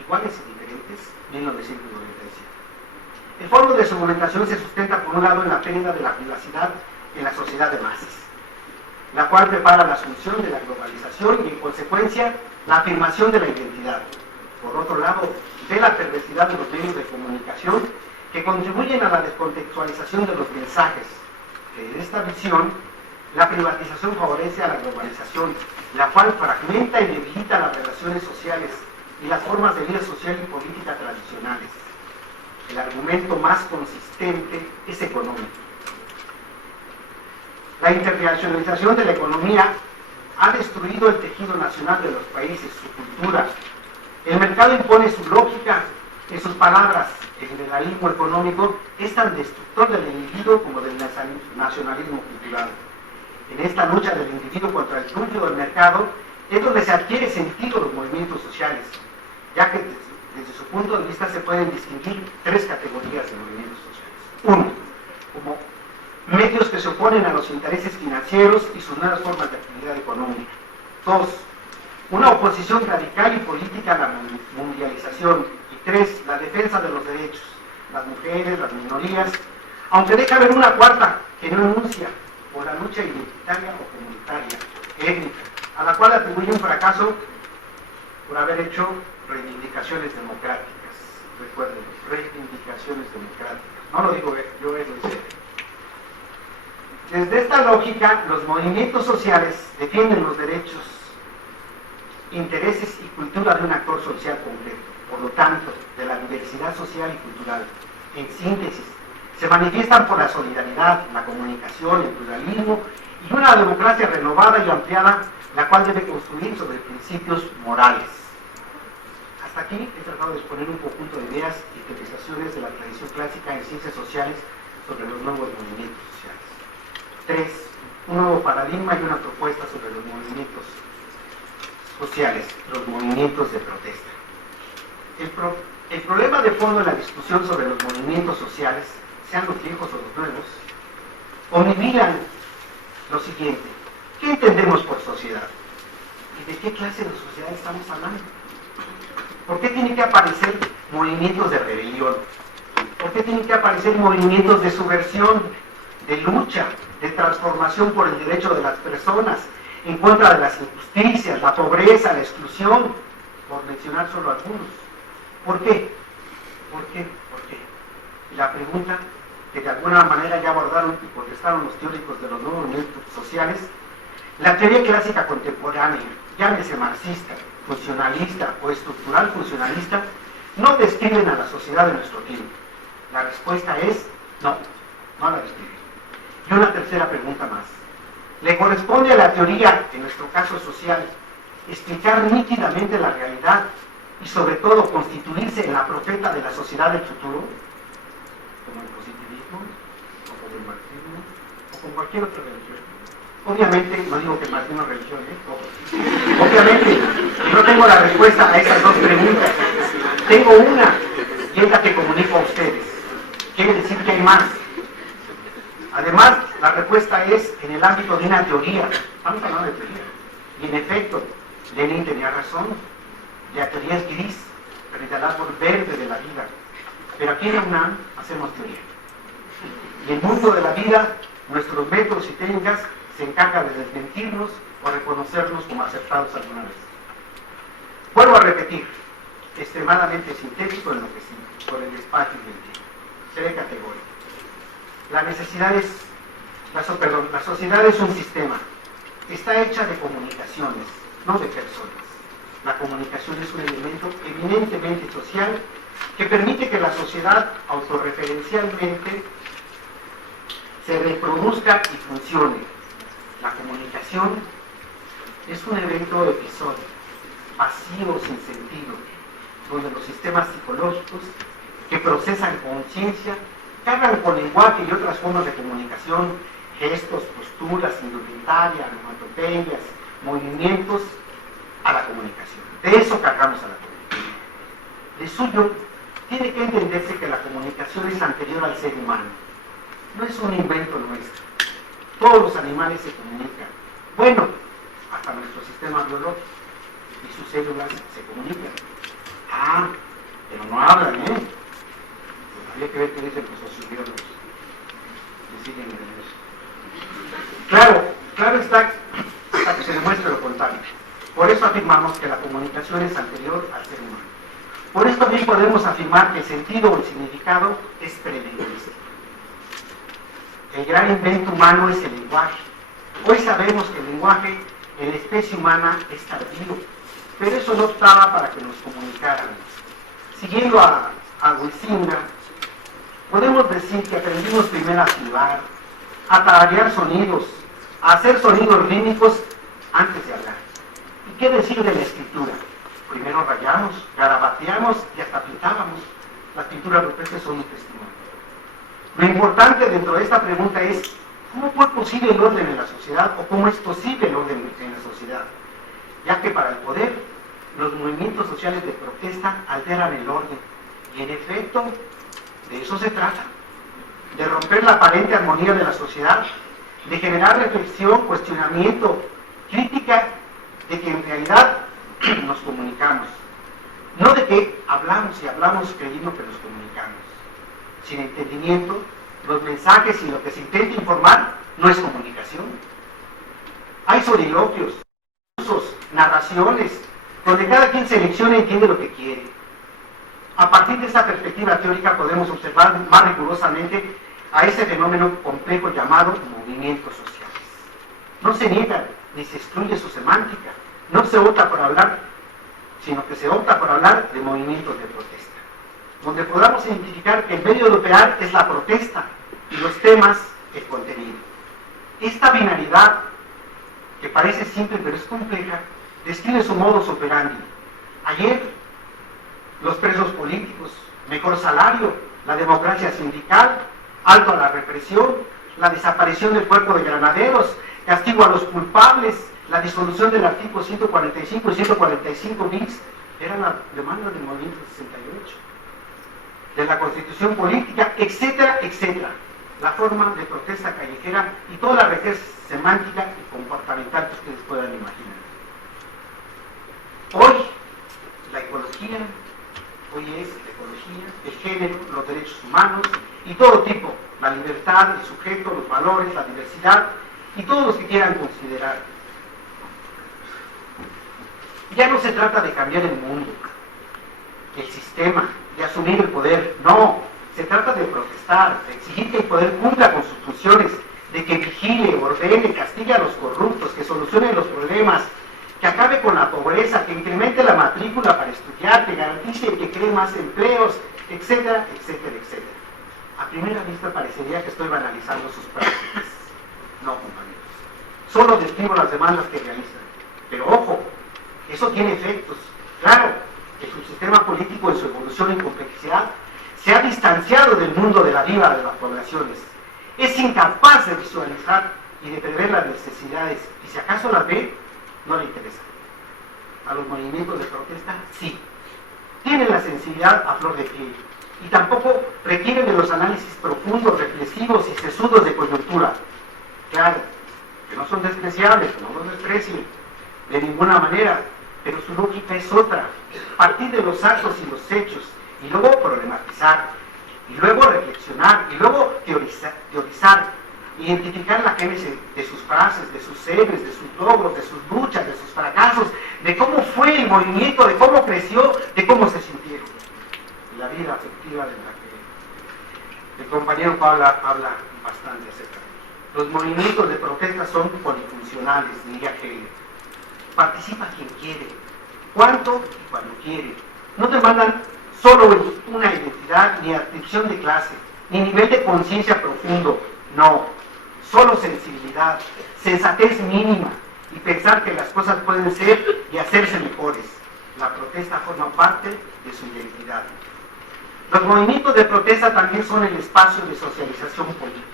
Iguales y diferentes, 1997. El fondo de su argumentación se sustenta por un lado en la pérdida de la privacidad en la sociedad de masas, la cual prepara la asunción de la globalización y en consecuencia la afirmación de la identidad. Por otro lado, ve la perversidad de los medios de comunicación que contribuyen a la descontextualización de los mensajes. En esta visión, la privatización favorece a la globalización, la cual fragmenta y debilita las relaciones sociales y las formas de vida social y política tradicionales. El argumento más consistente es económico. La internacionalización de la economía ha destruido el tejido nacional de los países, su cultura. El mercado impone su lógica. En sus palabras, el liberalismo económico es tan destructor del individuo como del nacionalismo cultural. En esta lucha del individuo contra el flujo del mercado es donde se adquiere sentido los movimientos sociales, ya que desde su punto de vista se pueden distinguir tres categorías de movimientos sociales. Uno, como medios que se oponen a los intereses financieros y sus nuevas formas de actividad económica. Dos, una oposición radical y política a la mundialización. Y tres, la defensa de los derechos, las mujeres, las minorías, aunque deja ver una cuarta que no enuncia, por la lucha identitaria o comunitaria, étnica, a la cual atribuye un fracaso por haber hecho reivindicaciones democráticas. Recuerden, reivindicaciones democráticas. No lo digo yo, lo dice. Desde esta lógica, los movimientos sociales defienden los derechos intereses y cultura de un actor social concreto. Por lo tanto, de la diversidad social y cultural. En síntesis, se manifiestan por la solidaridad, la comunicación, el pluralismo y una democracia renovada y ampliada, la cual debe construir sobre principios morales. Hasta aquí he tratado de exponer un conjunto de ideas y teorizaciones de la tradición clásica en ciencias sociales sobre los nuevos movimientos sociales. 3. Un nuevo paradigma y una propuesta sobre los movimientos sociales, los movimientos de protesta. El problema de fondo en la discusión sobre los movimientos sociales, sean los viejos o los nuevos, omnibilan lo siguiente: ¿qué entendemos por sociedad? ¿Y de qué clase de sociedad estamos hablando? ¿Por qué tienen que aparecer movimientos de rebelión? ¿Por qué tienen que aparecer movimientos de subversión, de lucha, de transformación por el derecho de las personas, en contra de las injusticias, la pobreza, la exclusión, por mencionar solo algunos? ¿Por qué? ¿Por qué? ¿Por qué? Y la pregunta que de alguna manera ya abordaron y contestaron los teóricos de los nuevos movimientos sociales, la teoría clásica contemporánea, llámese marxista, funcionalista o estructural funcionalista, no describen a la sociedad de nuestro tiempo. La respuesta es no, no la describen. Y una tercera pregunta más. ¿Le corresponde a la teoría, en nuestro caso social, explicar nítidamente la realidad y sobre todo constituirse en la profeta de la sociedad del futuro, como el positivismo, o como el marxismo, o con cualquier otra religión? Obviamente, no digo que el marxismo es religión, obviamente, no tengo la respuesta a esas dos preguntas. Tengo una, y es la que comunico a ustedes. Quiere decir que hay más. Además, la respuesta es en el ámbito de una teoría. Estamos hablando de teoría. Y en efecto, Lenin tenía razón. La teoría es gris, pero es el árbol verde de la vida. Pero aquí en la UNAM hacemos teoría. Y el mundo de la vida, nuestros métodos y técnicas se encargan de desmentirnos o reconocernos como aceptados alguna vez. Vuelvo a repetir, extremadamente sintético en lo que sí, por el espacio y el tiempo. Seré categórico. La sociedad es un sistema. Está hecha de comunicaciones, no de personas. La comunicación es un elemento eminentemente social que permite que la sociedad autorreferencialmente se reproduzca y funcione. La comunicación es un evento episódico, vacío, sin sentido, donde los sistemas psicológicos que procesan conciencia cargan con lenguaje y otras formas de comunicación, gestos, posturas, indumentaria, onomatopeyas, movimientos, a la comunicación. De eso cargamos a la comunicación. De suyo, tiene que entenderse que la comunicación es anterior al ser humano. No es un invento nuestro. Todos los animales se comunican. Bueno, hasta nuestro sistema biológico. Y sus células se comunican. Ah, pero no hablan, ¿eh? Pues habría que ver qué dicen los sociobiólogos. Me siguen en eso. Claro está, hasta que se demuestre lo contrario. Por eso afirmamos que la comunicación es anterior al ser humano. Por esto bien podemos afirmar que el sentido o el significado es prelingüístico. El gran invento humano es el lenguaje. Hoy sabemos que el lenguaje en la especie humana es tardío, pero eso no obstaba para que nos comunicáramos. Siguiendo a Huizinga, podemos decir que aprendimos primero a silbar, a tararear sonidos, a hacer sonidos rítmicos antes de hablar. ¿Y qué decir de la escritura? Primero rayamos, garabateamos y hasta pintábamos. Las pinturas rupestres son un testimonio. Lo importante dentro de esta pregunta es, ¿cómo fue posible el orden en la sociedad o cómo es posible el orden en la sociedad? Ya que para el poder, los movimientos sociales de protesta alteran el orden. Y en efecto, de eso se trata. De romper la aparente armonía de la sociedad, de generar reflexión, cuestionamiento, crítica, de que en realidad nos comunicamos. No de que hablamos y hablamos creyendo que nos comunicamos. Sin entendimiento, los mensajes y lo que se intenta informar no es comunicación. Hay soliloquios, narraciones, donde cada quien selecciona y entiende lo que quiere. A partir de esta perspectiva teórica podemos observar más rigurosamente a ese fenómeno complejo llamado movimientos sociales. No se niega ni se excluye su semántica, no se opta por hablar, sino que se opta por hablar de movimientos de protesta, donde podamos identificar que el medio de operar es la protesta y los temas el contenido. Esta binaridad, que parece simple pero es compleja, describe su modus operandi. Ayer, los presos políticos, mejor salario, la democracia sindical, alto a la represión, la desaparición del cuerpo de granaderos, castigo a los culpables, la disolución del artículo 145 y 145 bis, eran las demandas del movimiento 68, de la constitución política, etcétera, etcétera. La forma de protesta callejera y toda la riqueza semántica y comportamental que ustedes puedan imaginar. Hoy, la ecología, hoy es la ecología, el género, los derechos humanos y todo tipo, la libertad, el sujeto, los valores, la diversidad y todos los que quieran considerar. Ya no se trata de cambiar el mundo, el sistema, de asumir el poder, no. Se trata de protestar, de exigir que el poder cumpla con sus funciones, de que vigile, ordene, castigue a los corruptos, que solucione los problemas, que acabe con la pobreza, que incremente la matrícula para estudiar, que garantice que cree más empleos, etcétera, etcétera, etcétera. A primera vista parecería que estoy banalizando sus prácticas. No, compañeros. Solo describo las demandas que realizan. Pero ojo, eso tiene efectos. Claro, el subsistema político en su evolución y complejidad se ha distanciado del mundo de la vida de las poblaciones. Es incapaz de visualizar y de prever las necesidades, y si acaso las ve, no le interesa. A los movimientos de protesta, sí. Tienen la sensibilidad a flor de piel, y tampoco requieren de los análisis profundos, reflexivos y sesudos de coyuntura. Claro, que no son despreciables, no los desprecien, de ninguna manera, pero su lógica es otra. Partir de los actos y los hechos, y luego problematizar, y luego reflexionar, y luego teorizar, identificar la génesis de sus frases, de sus héroes, de sus logros, de sus luchas, de sus fracasos, de cómo fue el movimiento, de cómo creció, de cómo se sintieron. La vida afectiva de la que el compañero Pablo habla bastante acerca de ello. Los movimientos de protesta son polifuncionales, diría Hegel. Participa quien quiere, cuánto y cuando quiere. No demandan solo una identidad, ni adscripción de clase, ni nivel de conciencia profundo, no. Solo sensibilidad, sensatez mínima y pensar que las cosas pueden ser y hacerse mejores. La protesta forma parte de su identidad. Los movimientos de protesta también son el espacio de socialización política,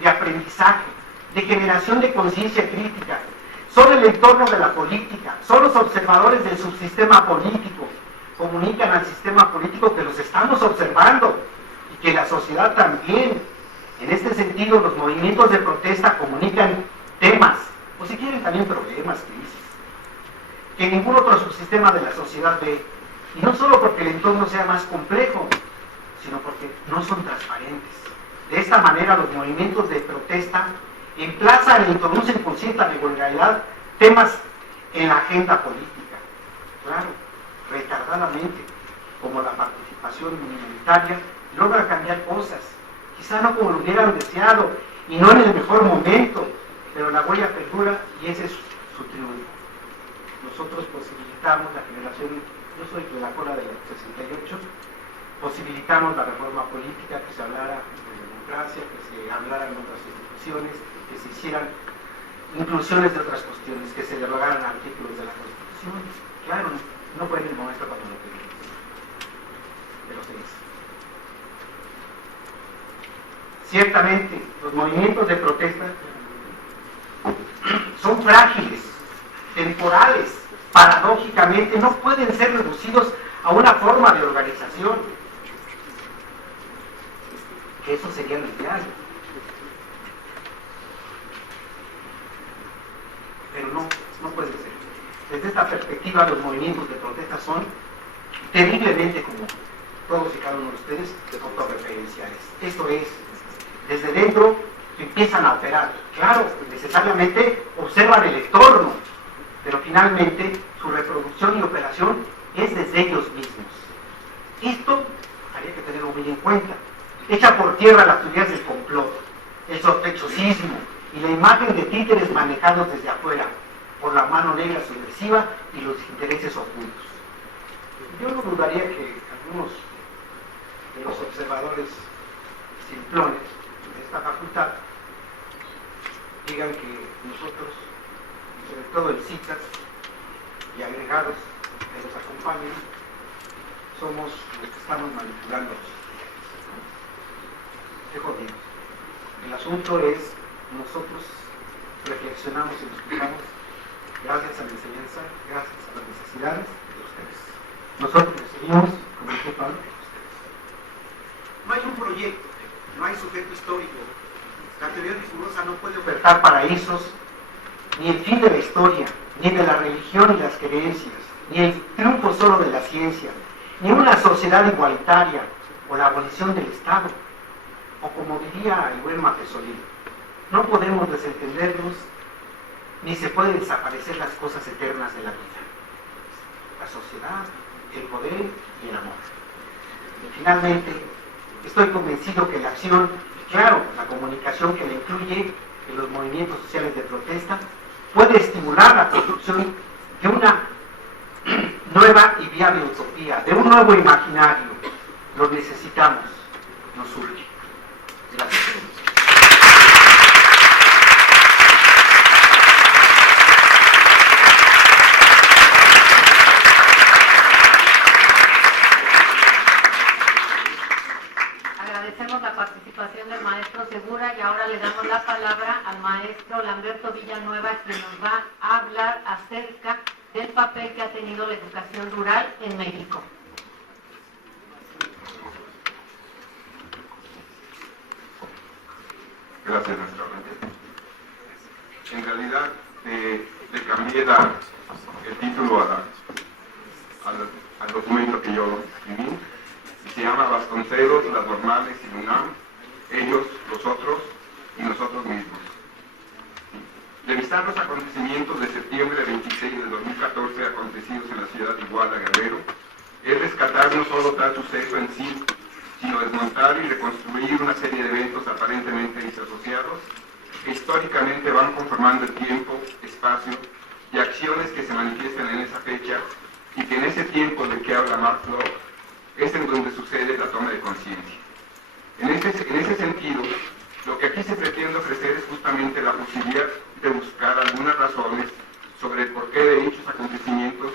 de aprendizaje, de generación de conciencia crítica. Son el entorno de la política, son los observadores del subsistema político. Comunican al sistema político que los estamos observando y que la sociedad también. En este sentido, los movimientos de protesta comunican temas, o si quieren también problemas, crisis, que ningún otro subsistema de la sociedad ve. Y no solo porque el entorno sea más complejo, sino porque no son transparentes. De esta manera, los movimientos de protesta emplazan e introducen con cierta regularidad temas en la agenda política. Claro, retardadamente, como la participación minoritaria, logra cambiar cosas. Quizá no como lo hubieran deseado y no en el mejor momento, pero la huella perdura y ese es su triunfo. Nosotros posibilitamos la generación, yo soy de la cola del 68, posibilitamos la reforma política, que se hablara de democracia, que se hablaran en otras instituciones, que se hicieran inclusiones de otras cuestiones, que se derogaran artículos de la Constitución. Claro, no fue en el momento cuando lo pedimos, pero se hizo. Ciertamente, los movimientos de protesta son frágiles, temporales, paradójicamente no pueden ser reducidos a una forma de organización. Eso sería lo ideal. Pero no puede ser. Desde esta perspectiva, los movimientos de protesta son terriblemente, como todos y cada uno de ustedes, autorreferenciales. Esto es, desde dentro empiezan a operar. Claro, necesariamente observan el entorno, pero finalmente su reproducción y operación es desde ellos mismos. Esto habría que tenerlo muy en cuenta. Echa por tierra las teorías del complot, el sospechosismo y la imagen de títeres manejados desde afuera. por la mano negra subversiva y los intereses ocultos. Yo no dudaría que algunos de los observadores simplones de esta facultad digan que nosotros, sobre todo el CITAS y agregados que nos acompañan, somos los que estamos manipulando a los estudiantes. Qué jodido. El asunto es, nosotros reflexionamos y nos fijamos gracias a la enseñanza, gracias a las necesidades de ustedes. Nosotros decidimos, como dice Pablo, ustedes. No hay un proyecto, no hay sujeto histórico. La teoría difusa no puede ofertar paraísos, ni el fin de la historia, ni de la religión y las creencias, ni el triunfo solo de la ciencia, ni una sociedad igualitaria, o la abolición del Estado, o como diría el buen Mapesolino, no podemos desentendernos, ni se pueden desaparecer las cosas eternas de la vida: la sociedad, el poder y el amor. Y finalmente, estoy convencido que la acción, y claro, la comunicación que la incluye en los movimientos sociales de protesta, puede estimular la construcción de una nueva y viable utopía, de un nuevo imaginario. Lo necesitamos, nos urge. Gracias. Agradecemos la participación del maestro Segura y ahora le damos la palabra al maestro Lamberto Villanueva, quien nos va a hablar acerca del papel que ha tenido la educación rural en México. Gracias, nuestra mente. En realidad, le cambié el título al documento que yo escribí, y se llama Vasconcelos, las normales y UNAM, ellos, los otros y nosotros mismos. Revisar los acontecimientos de septiembre 26 de 2014 acontecidos en la ciudad de Iguala, Guerrero, es rescatar no solo tal suceso en sí, sino desmontar y reconstruir una serie de eventos aparentemente disasociados que históricamente van conformando el tiempo, espacio y acciones que se manifiestan en esa fecha, y que en ese tiempo del que habla Mark Bloch es en donde sucede la toma de conciencia. En ese sentido, lo que aquí se pretende ofrecer es justamente la posibilidad de buscar algunas razones sobre el porqué de dichos acontecimientos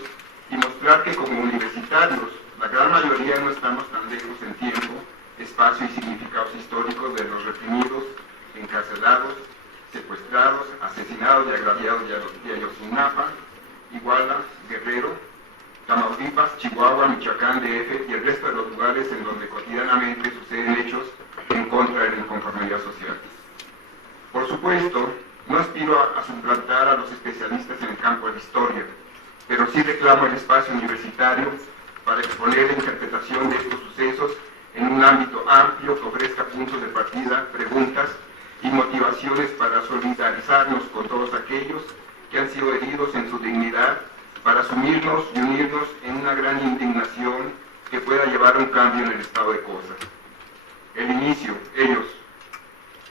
y mostrar que como universitarios, la gran mayoría no estamos tan lejos en tiempo, espacio y significados históricos de los reprimidos, encarcelados, secuestrados, asesinados y agraviados de Ayotzinapa, Iguala, Guerrero, Tamaulipas, Chihuahua, Michoacán, DF y el resto de los lugares en donde cotidianamente suceden hechos en contra de la inconformidad social. Por supuesto, no aspiro a suplantar a los especialistas en el campo de la historia, pero sí reclamo el espacio universitario para exponer la interpretación de estos sucesos en un ámbito amplio que ofrezca puntos de partida, preguntas y motivaciones para solidarizarnos con todos aquellos que han sido heridos en su dignidad, para asumirnos y unirnos en una gran indignación que pueda llevar a un cambio en el estado de cosas. El inicio, ellos.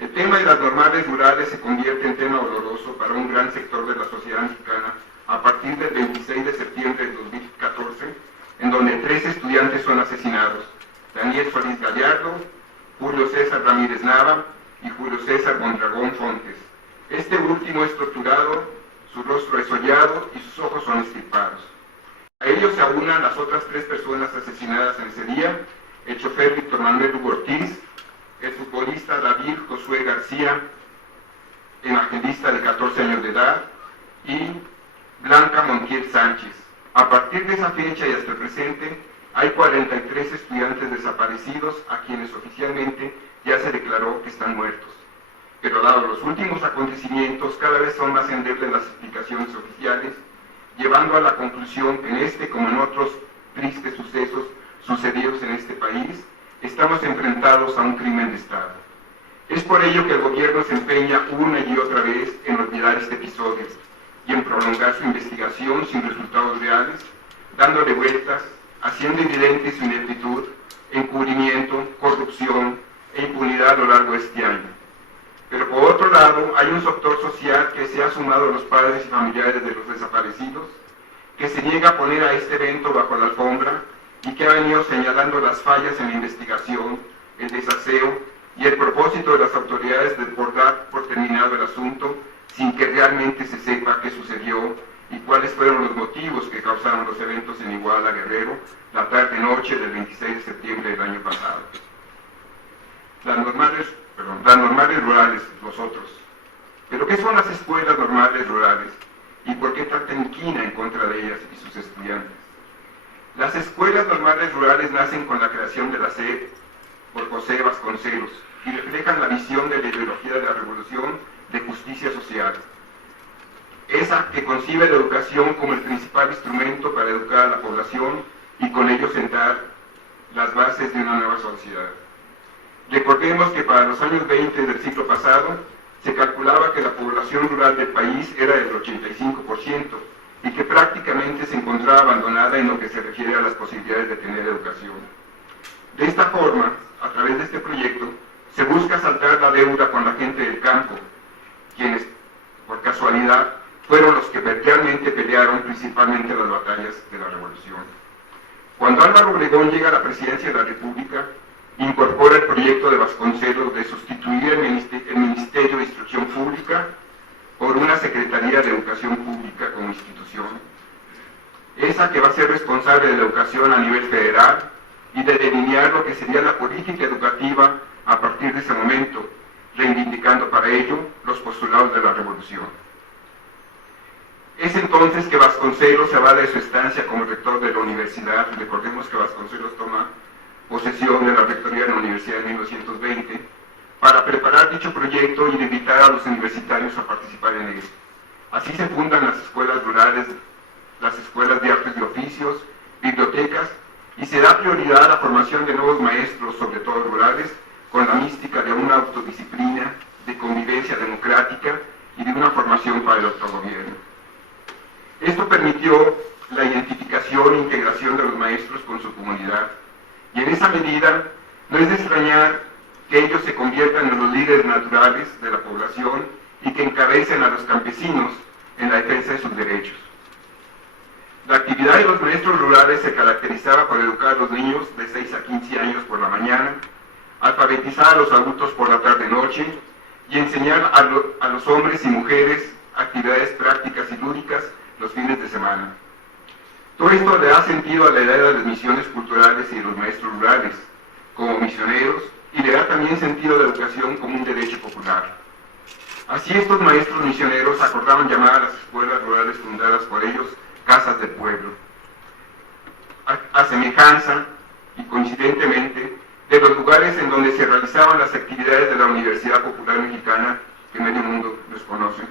El tema de las normales rurales se convierte en tema doloroso para un gran sector de la sociedad mexicana a partir del 26 de septiembre de 2014, en donde 3 estudiantes son asesinados: Daniel Solís Gallardo, Julio César Ramírez Nava y Julio César Mondragón Fontes. Este último es torturado, su rostro es hollado y sus ojos son extirpados. A ellos se aunan las otras 3 personas asesinadas en ese día: el chofer Víctor Manuel Hugo Ortiz, el futbolista David Josué García, evangelista de 14 años de edad, y Blanca Montiel Sánchez. A partir de esa fecha y hasta el presente, hay 43 estudiantes desaparecidos a quienes oficialmente ya se declaró que están muertos. Pero dado los últimos acontecimientos, cada vez son más endebles las explicaciones oficiales, llevando a la conclusión que en este, como en otros tristes sucesos sucedidos en este país, estamos enfrentados a un crimen de Estado. Es por ello que el gobierno se empeña una y otra vez en olvidar este episodio y en prolongar su investigación sin resultados reales, dándole vueltas, haciendo evidente su ineptitud, encubrimiento, corrupción e impunidad a lo largo de este año. Pero por otro lado, lado, hay un sector social que se ha sumado a los padres y familiares de los desaparecidos, que se niega a poner a este evento bajo la alfombra y que ha venido señalando las fallas en la investigación, el desaseo y el propósito de las autoridades de dar por terminado el asunto sin que realmente se sepa qué sucedió y cuáles fueron los motivos que causaron los eventos en Iguala, Guerrero, la tarde-noche del 26 de septiembre del año pasado. Las normales rurales, los otros. ¿Pero qué son las escuelas normales rurales? ¿Y por qué tanta inquina en contra de ellas y sus estudiantes? Las escuelas normales rurales nacen con la creación de la SED por José Vasconcelos y reflejan la visión de la ideología de la revolución de justicia social. Esa que concibe la educación como el principal instrumento para educar a la población y con ello sentar las bases de una nueva sociedad. Recordemos que para los años 20 del siglo pasado se calculaba que la población rural del país era del 85% y que prácticamente se encontraba abandonada en lo que se refiere a las posibilidades de tener educación. De esta forma, a través de este proyecto, se busca saldar la deuda con la gente del campo, quienes, por casualidad, fueron los que realmente pelearon principalmente las batallas de la revolución. Cuando Álvaro Obregón llega a la presidencia de la República, incorpora el proyecto de Vasconcelos de sustituir el Ministerio de Instrucción Pública por una Secretaría de Educación Pública como institución, esa que va a ser responsable de la educación a nivel federal y de delinear lo que sería la política educativa a partir de ese momento, reivindicando para ello los postulados de la revolución. Es entonces que Vasconcelos se va de su estancia como rector de la universidad. Recordemos que Vasconcelos toma posesión de la rectoría de la universidad en 1920, para preparar dicho proyecto y invitar a los universitarios a participar en él. Así se fundan las escuelas rurales, las escuelas de artes y oficios, bibliotecas, y se da prioridad a la formación de nuevos maestros, sobre todo rurales, con la mística de una autodisciplina, de convivencia democrática y de una formación para el autogobierno. Esto permitió la identificación e integración de los maestros con su comunidad, y en esa medida no es de extrañar que ellos se conviertan en los líderes naturales de la población y que encabecen a los campesinos en la defensa de sus derechos. La actividad de los maestros rurales se caracterizaba por educar a los niños de 6 a 15 años por la mañana, alfabetizar a los adultos por la tarde-noche y enseñar a los hombres y mujeres actividades prácticas y lúdicas los fines de semana. Todo esto le da sentido a la idea de las misiones culturales y de los maestros rurales como misioneros y le da también sentido a la educación como un derecho popular. Así estos maestros misioneros acordaban llamar a las escuelas rurales fundadas por ellos casas del pueblo, a semejanza y coincidentemente de los lugares en donde se realizaban las actividades de la Universidad Popular Mexicana, que medio mundo los conoce,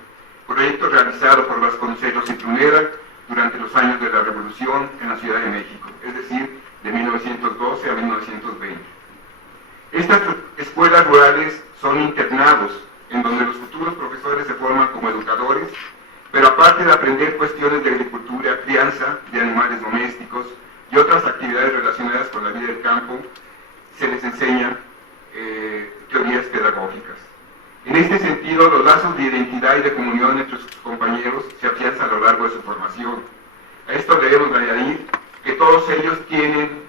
proyecto realizado por Vasconcelos y Pruneda durante los años de la Revolución en la Ciudad de México, es decir, de 1912 a 1920. Estas escuelas rurales son internados, en donde los futuros profesores se forman como educadores, pero aparte de aprender cuestiones de agricultura, crianza de animales domésticos y otras actividades relacionadas con la vida del campo, se les enseñan teorías pedagógicas. En este sentido, los lazos de identidad y de comunión entre sus compañeros se afianzan a lo largo de su formación. A esto debemos añadir que todos ellos tienen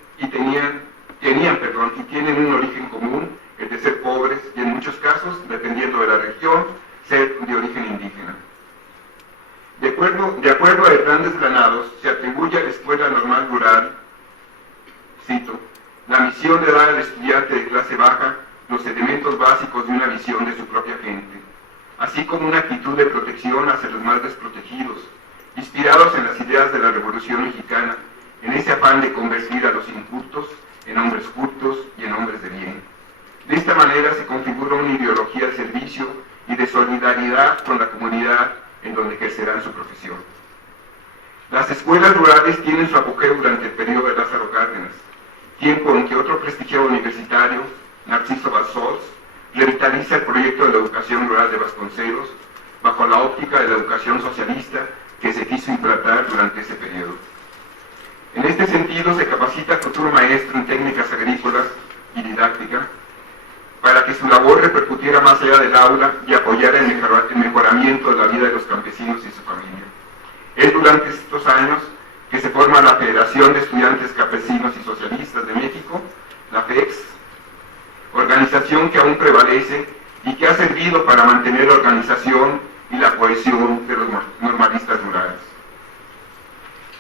un origen común, el de ser pobres y en muchos casos, dependiendo de la región, ser de origen indígena. De acuerdo a Hernández Granados, se atribuye a la Escuela Normal Rural, cito, la misión de dar al estudiante de clase baja los elementos básicos de una visión de su propia gente, así como una actitud de protección hacia los más desprotegidos, inspirados en las ideas de la Revolución Mexicana, en ese afán de convertir a los incultos en hombres cultos y en hombres de bien. De esta manera se configura una ideología de servicio y de solidaridad con la comunidad en donde ejercerán su profesión. Las escuelas rurales tienen su apogeo durante el periodo de Lázaro Cárdenas, tiempo en que otro prestigiado universitario, Narciso Bassols, revitaliza el proyecto de la educación rural de Vasconcelos bajo la óptica de la educación socialista que se quiso implantar durante ese periodo. En este sentido, se capacita al futuro maestro en técnicas agrícolas y didáctica para que su labor repercutiera más allá del aula y apoyara el mejoramiento de la vida de los campesinos y su familia. Es durante estos años que se forma la Federación de Estudiantes Campesinos y Socialistas de México, la FEX, organización que aún prevalece y que ha servido para mantener la organización y la cohesión de los normalistas rurales.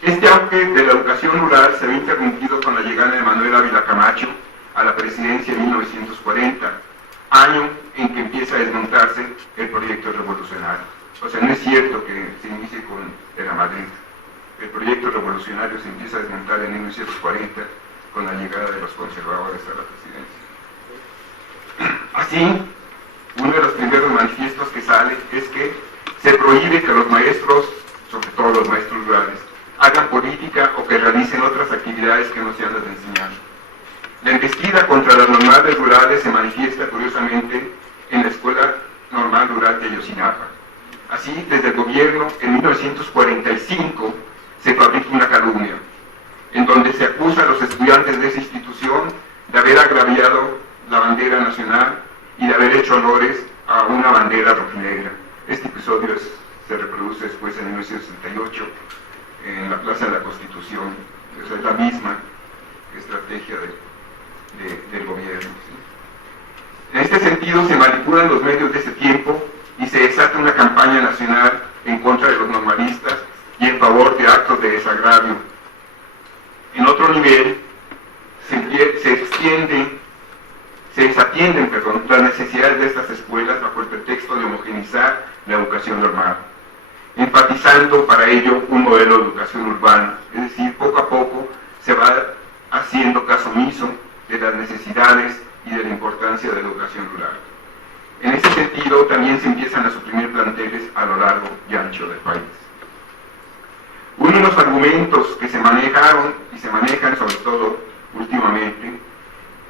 Este auge de la educación rural se ve interrumpido con la llegada de Manuel Ávila Camacho a la presidencia en 1940, año en que empieza a desmontarse el proyecto revolucionario. O sea, no es cierto que se inicie con la Madrid. El proyecto revolucionario se empieza a desmontar en 1940 con la llegada de los conservadores a la presidencia. Así, uno de los primeros manifiestos que sale es que se prohíbe que los maestros, sobre todo los maestros rurales, hagan política o que realicen otras actividades que no sean las de enseñar. La embestida contra las normales rurales se manifiesta curiosamente en la Escuela Normal Rural de Ayotzinapa. Así, desde el gobierno, en 1945, se fabrica una calumnia, en donde se acusa a los estudiantes de esa institución de haber agraviado la bandera nacional y de haber hecho honores a una bandera rojinegra. Este episodio se reproduce después en 1968 en la Plaza de la Constitución. O sea, es la misma estrategia del gobierno, ¿sí? En este sentido se manipulan los medios de ese tiempo y se desata una campaña nacional en contra de los normalistas y en favor de actos de desagravio. En otro nivel, se desatienden las necesidades de estas escuelas bajo el pretexto de homogeneizar la educación normal, enfatizando para ello un modelo de educación urbana, es decir, poco a poco se va haciendo caso omiso de las necesidades y de la importancia de la educación rural. En ese sentido, también se empiezan a suprimir planteles a lo largo y ancho del país. Uno de los argumentos que se manejaron y se manejan sobre todo últimamente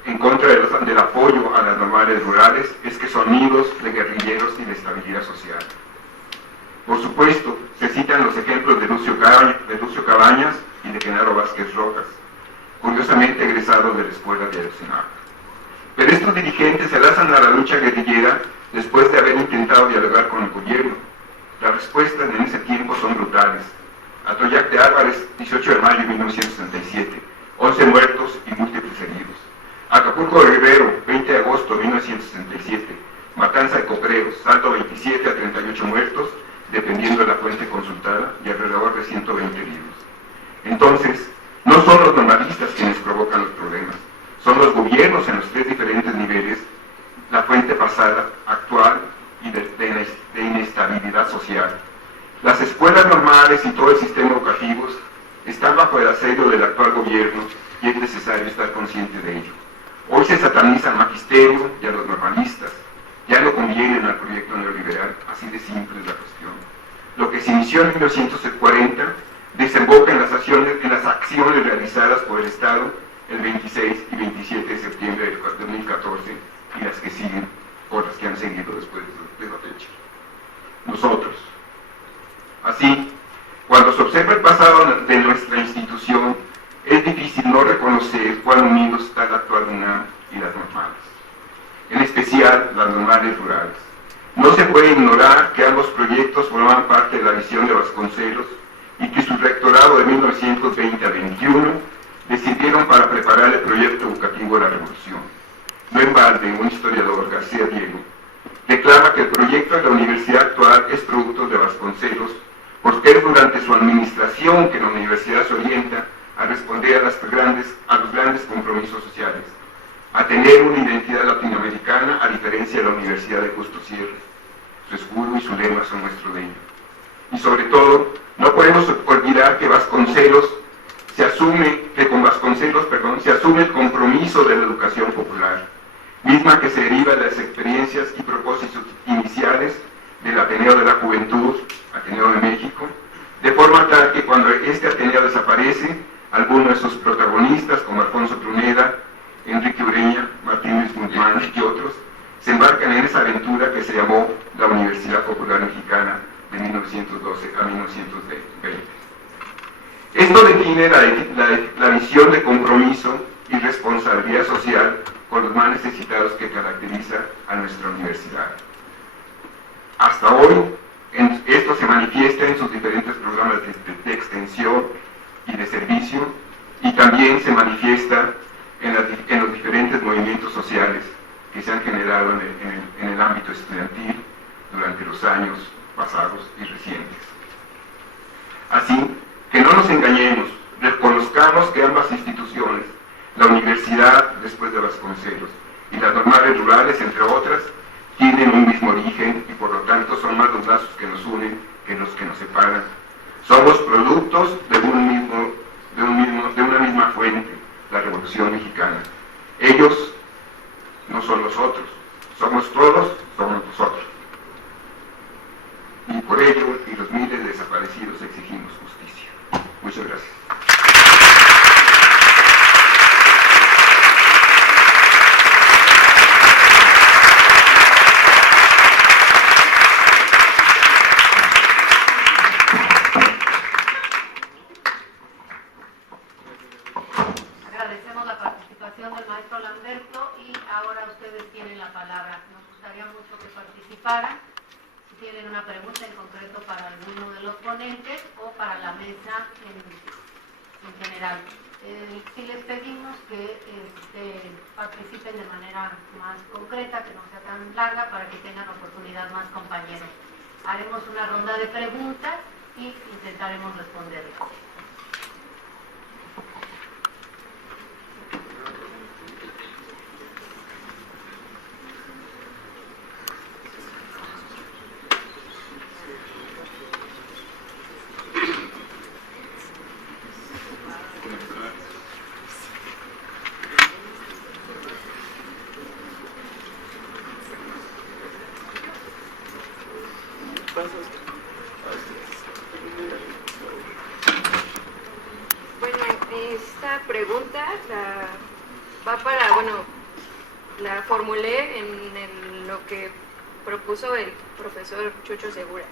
en contra del apoyo a las normales rurales es que son nidos de guerrilleros y de estabilidad social. Por supuesto, se citan los ejemplos de Lucio Cabañas y de Genaro Vázquez Rojas, curiosamente egresados de la escuela de Ayotzinapa. Pero estos dirigentes se lanzan a la lucha guerrillera después de haber intentado dialogar con el gobierno. Las respuestas en ese tiempo son brutales. Atoyac de Álvarez, 18 de mayo de 1967, 11 muertos y múltiples heridos. Acapulco de Guerrero, 20 de agosto de 1967, matanza de Copreros, saldo 27 a 38 muertos, dependiendo de la fuente consultada, y alrededor de 120 heridos. Entonces, no son los normalistas quienes provocan los problemas, son los gobiernos en los tres diferentes niveles, la fuente pasada, actual y de inestabilidad social. Las escuelas normales y todo el sistema educativo están bajo el asedio del actual gobierno y es necesario estar consciente de ello. Hoy se sataniza al magisterio y a los normalistas, ya no convienen al proyecto neoliberal, así de simple es la cuestión. Lo que se inició en 1940 desemboca en las acciones realizadas por el Estado el 26 y 27 de septiembre de 2014 y las que siguen, o las que han seguido después de la fecha. Nosotros. Así, cuando se observa el pasado de nuestra institución, es difícil no reconocer cuán unidos está la actual UNAM y las normales, en especial las normales rurales. No se puede ignorar que ambos proyectos formaban parte de la visión de Vasconcelos y que su rectorado de 1920 a 21 le sirvieron para preparar el proyecto educativo de la Revolución. No en balde, un historiador, García Diego, declara que el proyecto de la universidad actual es producto de Vasconcelos, porque es durante su administración que la universidad se orienta a responder a los grandes compromisos sociales, a tener una identidad latinoamericana a diferencia de la Universidad de Justo Sierra. Su escudo y su lema son nuestro de ello. Y sobre todo, no podemos olvidar que con Vasconcelos se asume el compromiso de la educación popular, misma que se deriva de las experiencias y propósitos iniciales del Ateneo de la Juventud, Ateneo de México, de forma tal que cuando este Ateneo desaparece, algunos de sus protagonistas, como Alfonso Pruneda, Enrique Ureña, Martínez Guzmán y otros, se embarcan en esa aventura que se llamó la Universidad Popular Mexicana de 1912 a 1920. Esto define la visión de compromiso y responsabilidad social con los más necesitados que caracteriza a nuestra universidad. Hasta hoy, esto se manifiesta en sus diferentes programas de extensión y de servicio, y también se manifiesta en los diferentes movimientos sociales que se han generado en el ámbito estudiantil durante los años pasados y recientes. Así que no nos engañemos, reconozcamos que ambas instituciones, la universidad después de Vasconcelos y las normales rurales, entre otras, tienen un mismo origen y por lo tanto son más los lazos que nos unen que los que nos separan. Somos productos de una misma fuente, la Revolución Mexicana. Ellos no son los otros, somos todos, somos nosotros. Y por ello, y los miles de desaparecidos, exigimos justicia. Muchas gracias. Agradecemos la participación del maestro Lamberto y ahora ustedes tienen la palabra. Nos gustaría mucho que participaran. Si tienen una pregunta en concreto para alguno de los ponentes o para la mesa en general. Sí les pedimos que participen de manera más concreta, que no sea tan larga, para que tengan oportunidad más compañeros. Haremos una ronda de preguntas y intentaremos responderlas. Bueno, esta pregunta la formulé en lo que propuso el profesor Chucho Segura.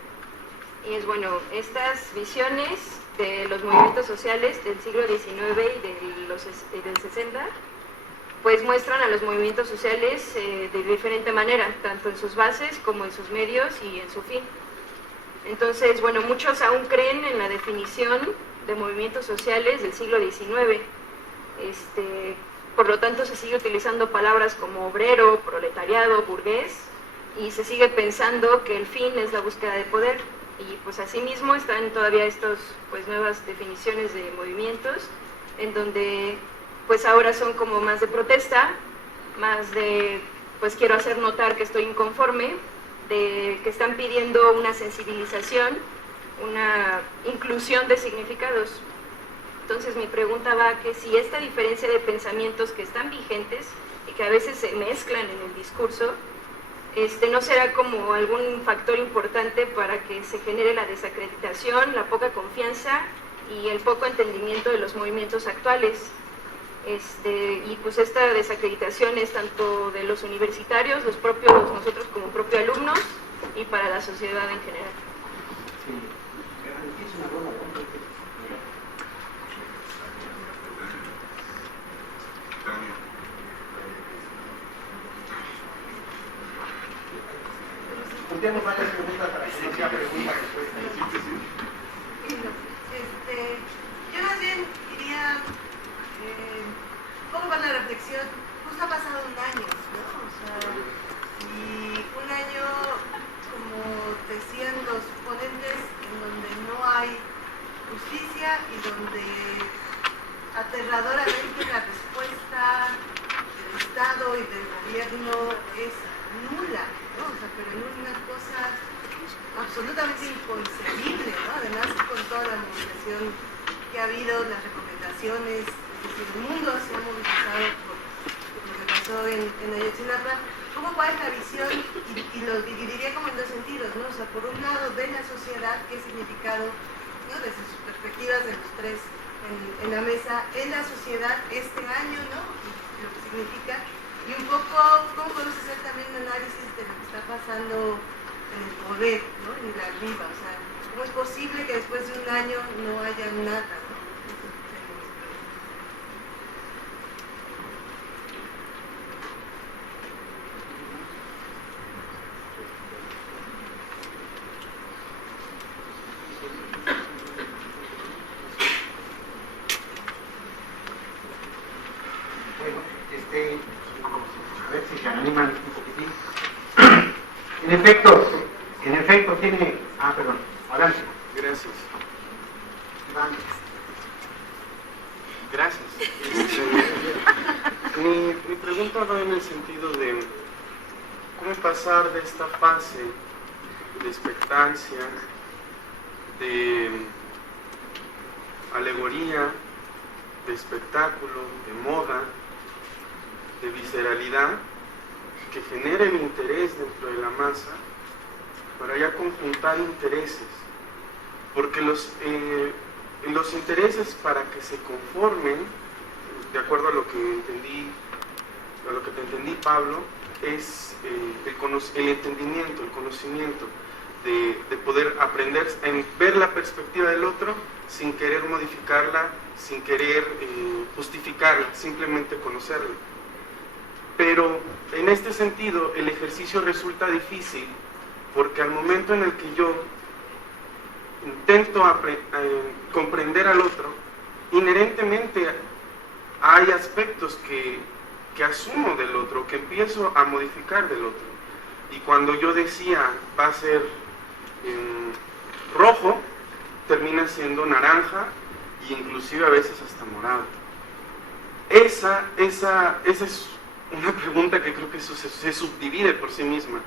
Y es bueno, estas visiones de los movimientos sociales del siglo XIX y del 60, pues muestran a los movimientos sociales de diferente manera, tanto en sus bases como en sus medios y en su fin. Entonces, bueno, muchos aún creen en la definición de movimientos sociales del siglo XIX. Por lo tanto, se sigue utilizando palabras como obrero, proletariado, burgués, y se sigue pensando que el fin es la búsqueda de poder. Y pues asimismo están todavía estas nuevas definiciones de movimientos, en donde pues ahora son como más de protesta, más de pues quiero hacer notar que estoy inconforme, de que están pidiendo una sensibilización, una inclusión de significados. Entonces mi pregunta va a que si esta diferencia de pensamientos que están vigentes y que a veces se mezclan en el discurso, no será como algún factor importante para que se genere la desacreditación, la poca confianza y el poco entendimiento de los movimientos actuales. Y pues esta desacreditación es tanto de los universitarios, nosotros como propios alumnos, y para la sociedad en general. Tenemos varias preguntas para que sea pregunta después. Yo más bien quería un poco para la reflexión. Justo ha pasado un año, ¿no? O sea, y un año, como decían los ponentes, en donde no hay justicia y donde aterradoramente la respuesta del Estado y del gobierno es nula, ¿no? O sea, pero en una cosa absolutamente inconcebible, ¿no? Además, con toda la movilización que ha habido, las recomendaciones, es decir, el mundo se ha movilizado por lo que pasó en Ayotzinapa. ¿Cómo cuál es la visión? Y lo dividiría como en dos sentidos, ¿no? O sea, por un lado, de la sociedad, qué significado, ¿no? Desde sus perspectivas de los tres en la mesa, en la sociedad este año, ¿no? Y lo que significa. Y un poco, ¿cómo podemos hacer también un análisis de lo que está pasando en el poder, ¿no? En la arriba, o sea, ¿cómo es posible que después de un año no haya nada, ¿no? animan un poquitín. En efecto tiene... perdón, adelante. Gracias. Iván. Gracias. Mi pregunta va en el sentido de cómo pasar de esta fase de expectancia, de alegoría, de espectáculo, de moda, de visceralidad, que genere el interés dentro de la masa, para ya conjuntar intereses. Porque los intereses, para que se conformen, de acuerdo a lo que te entendí, Pablo, es el entendimiento, el conocimiento, de poder aprender, en ver la perspectiva del otro sin querer modificarla, sin querer justificarla, simplemente conocerla. Pero en este sentido el ejercicio resulta difícil, porque al momento en el que yo intento comprender al otro, inherentemente hay aspectos que asumo del otro, que empiezo a modificar del otro. Y cuando yo decía va a ser rojo, termina siendo naranja e inclusive a veces hasta morado. Esa es una pregunta que creo que se subdivide por sí misma.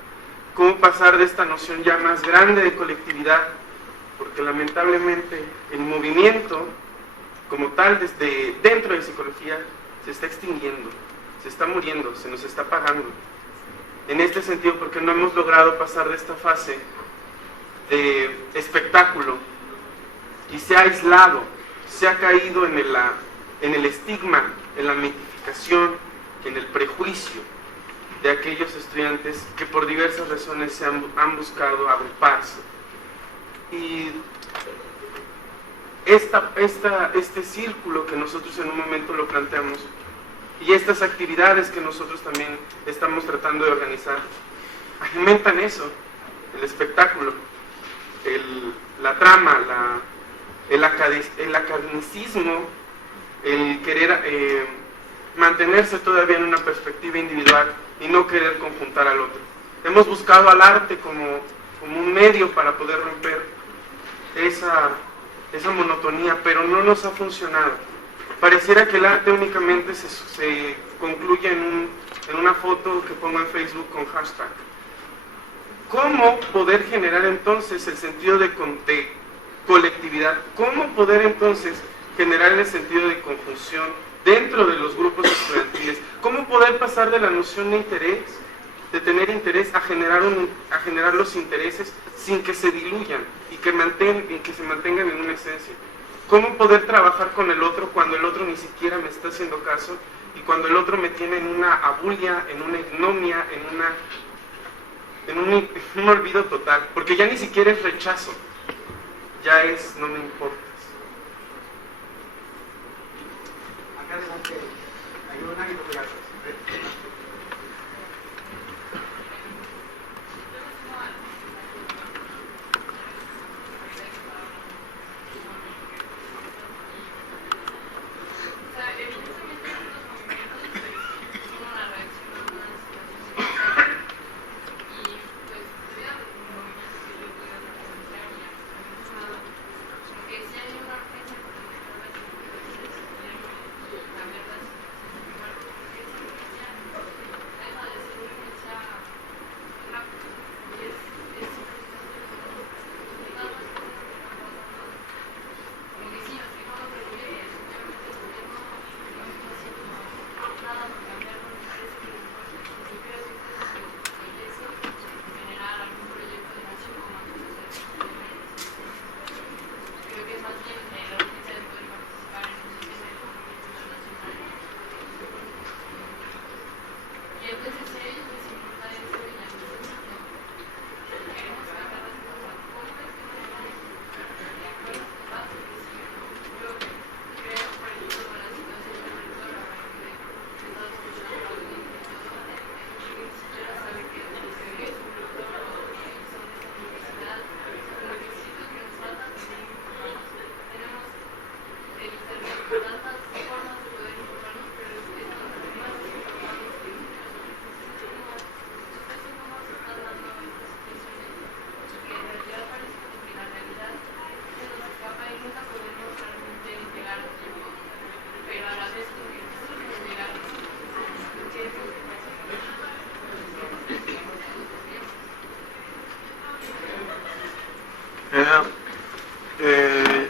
¿Cómo pasar de esta noción ya más grande de colectividad? Porque lamentablemente el movimiento como tal, desde dentro de psicología, se está extinguiendo, se está muriendo, se nos está apagando. En este sentido, porque no hemos logrado pasar de esta fase de espectáculo y se ha aislado, se ha caído en el estigma, en la mitificación, en el prejuicio de aquellos estudiantes que por diversas razones han buscado agruparse. Y este círculo que nosotros en un momento lo planteamos y estas actividades que nosotros también estamos tratando de organizar alimentan eso, el espectáculo, la trama, el academicismo, el querer mantenerse todavía en una perspectiva individual y no querer conjuntar al otro. Hemos buscado al arte como un medio para poder romper esa monotonía, pero no nos ha funcionado. Pareciera que el arte únicamente se concluye en una foto que pongo en Facebook con hashtag. ¿Cómo poder generar entonces el sentido de colectividad? ¿Cómo poder entonces generar el sentido de conjunción dentro de los grupos estudiantiles? ¿Cómo poder pasar de la noción de interés, de tener interés, a generar los intereses sin que se diluyan y que se mantengan en una esencia? ¿Cómo poder trabajar con el otro cuando el otro ni siquiera me está haciendo caso y cuando el otro me tiene en una abulia, en una ignominia, en un olvido total? Porque ya ni siquiera es rechazo, ya es no me importa. Acá adelante hay una y luego ya.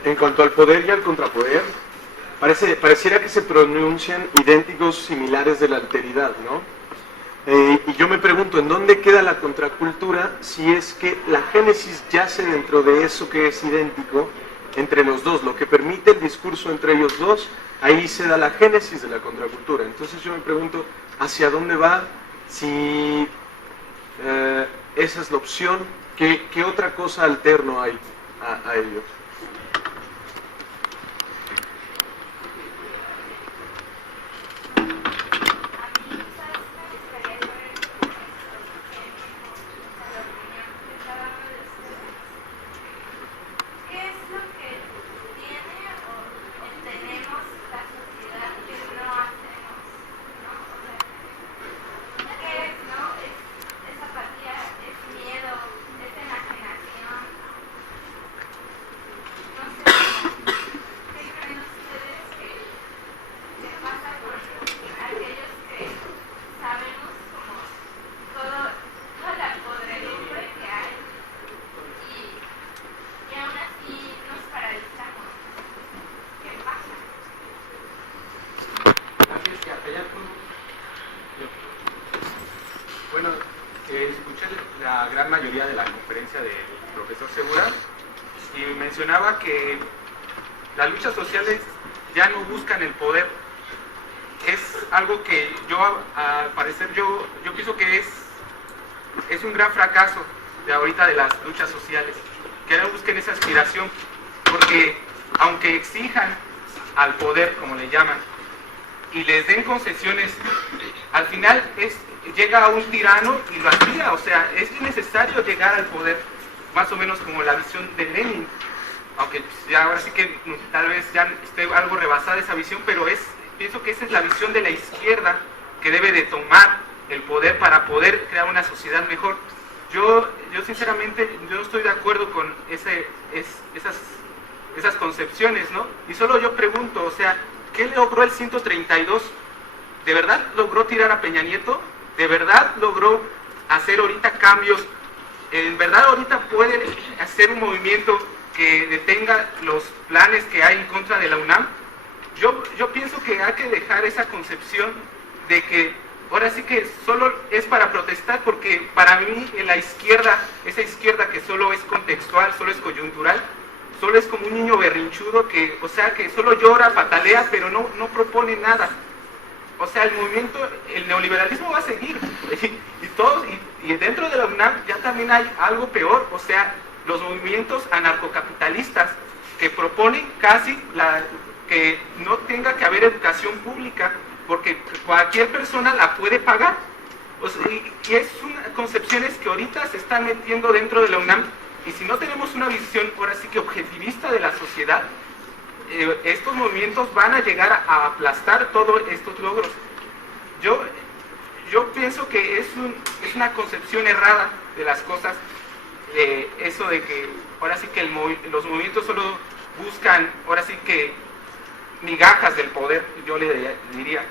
En cuanto al poder y al contrapoder, pareciera que se pronuncian idénticos, similares de la alteridad, ¿no? Y yo me pregunto, ¿en dónde queda la contracultura si es que la génesis yace dentro de eso que es idéntico entre los dos? Lo que permite el discurso entre ellos dos, ahí se da la génesis de la contracultura. Entonces yo me pregunto, ¿hacia dónde va? Si esa es la opción, ¿qué otra cosa alterno hay a ello? Bueno, escuché la gran mayoría de la conferencia del profesor Segura y mencionaba que las luchas sociales ya no buscan el poder. Es algo que yo, al parecer, yo pienso que es un gran fracaso de ahorita de las luchas sociales, que no busquen esa aspiración, porque aunque exijan al poder, como le llaman, y les den concesiones, al final llega a un tirano y lo aspira. O sea, es necesario llegar al poder, más o menos como la visión de Lenin, aunque ya ahora sí que tal vez ya esté algo rebasada esa visión, pero pienso que esa es la visión de la izquierda, que debe de tomar el poder para poder crear una sociedad mejor. Yo sinceramente, yo no estoy de acuerdo con esas concepciones, ¿no? Y solo yo pregunto, o sea, ¿qué logró el 132? ¿De verdad logró tirar a Peña Nieto? ¿De verdad logró hacer ahorita cambios? ¿En verdad ahorita puede hacer un movimiento que detenga los planes que hay en contra de la UNAM? Yo pienso que hay que dejar esa concepción de que ahora sí que solo es para protestar, porque para mí en la izquierda, esa izquierda que solo es contextual, solo es coyuntural, solo es como un niño berrinchudo que, o sea, que solo llora, patalea, pero no propone nada. O sea, el movimiento, el neoliberalismo va a seguir, y dentro de la UNAM ya también hay algo peor, o sea, los movimientos anarcocapitalistas que proponen casi que no tenga que haber educación pública, porque cualquier persona la puede pagar. O sea, y es concepciones que ahorita se están metiendo dentro de la UNAM, y si no tenemos una visión ahora sí que objetivista de la sociedad, estos movimientos van a llegar a aplastar todos estos logros. Yo pienso que es una concepción errada de las cosas, eso de que ahora sí que los movimientos solo buscan ahora sí que migajas del poder, yo le diría.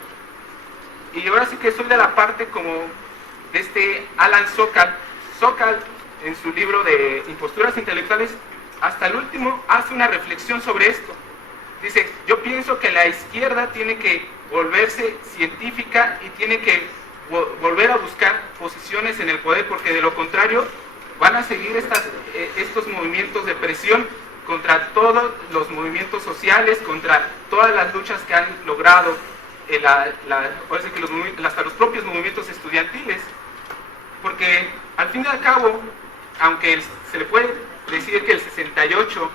Y ahora sí que soy de la parte como de Alan Sokal. Sokal, en su libro de Imposturas Intelectuales, hasta el último hace una reflexión sobre esto. Dice, yo pienso que la izquierda tiene que volverse científica y tiene que volver a buscar posiciones en el poder, porque de lo contrario van a seguir estos movimientos de presión contra todos los movimientos sociales, contra todas las luchas que han logrado, hasta los propios movimientos estudiantiles. Porque al fin y al cabo, aunque se le puede decir que el 68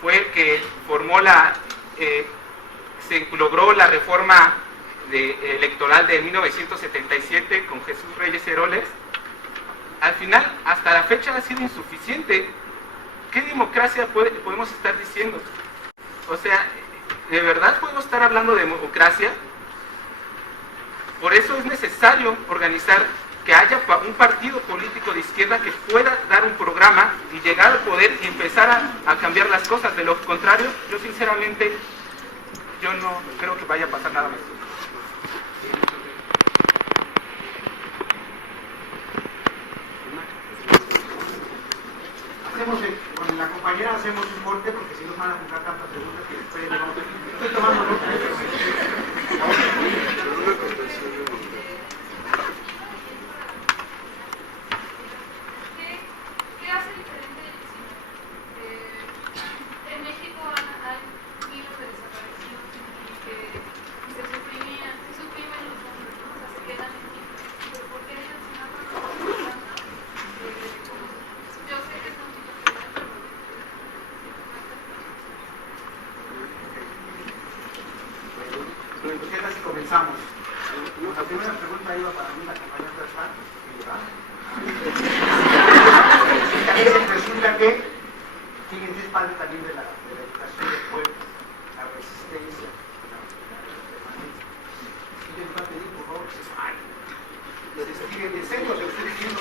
fue el que formó se logró la reforma electoral de 1977 con Jesús Reyes Heroles, al final, hasta la fecha ha sido insuficiente. ¿Qué democracia podemos estar diciendo? O sea, ¿de verdad podemos estar hablando de democracia? Por eso es necesario organizar, que haya un partido político de izquierda que pueda dar un programa y llegar al poder y empezar a cambiar las cosas. De lo contrario, yo sinceramente, yo no creo que vaya a pasar nada más. Hacemos con la compañía. compañera hacemos un corte porque si nos van a juntar tantas preguntas que después le vamos a... Estoy tomando nota. ¿Qué hace diferente el cine? En México hay miles de desaparecidos y que se suprimen los nombres, ¿no? O sea, se quedan en México. Pero ¿por qué el cine no lo trata? Yo sé que es un tipo de ¿Qué tal si comenzamos? La primera pregunta iba para mí, la compañera Trasán. Resulta que, fíjense, es parte también de la educación del pueblo, la resistencia. Si les va a pedir, por favor, que se paren. Les escriben en serio, se estoy diciendo.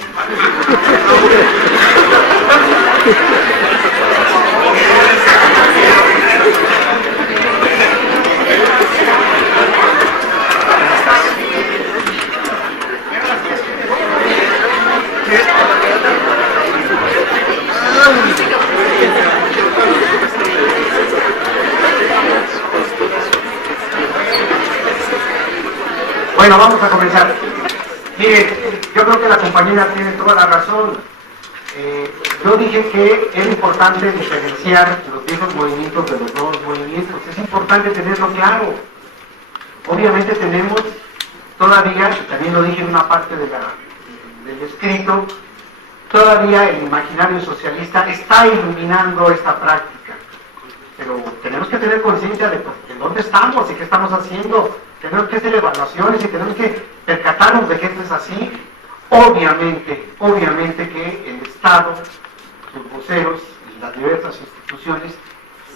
Bueno, vamos a comenzar. Mire, yo creo que la compañera tiene toda la razón. Yo dije que era importante diferenciar los viejos movimientos de los nuevos movimientos. Es importante tenerlo claro. Obviamente tenemos todavía, y también lo dije en una parte del escrito, todavía el imaginario socialista está iluminando esta práctica. Pero tenemos que tener conciencia de dónde estamos y qué estamos haciendo. Tenemos que hacer evaluaciones y tenemos que percatarnos de que esto es así. Obviamente que el Estado, sus voceros y las diversas instituciones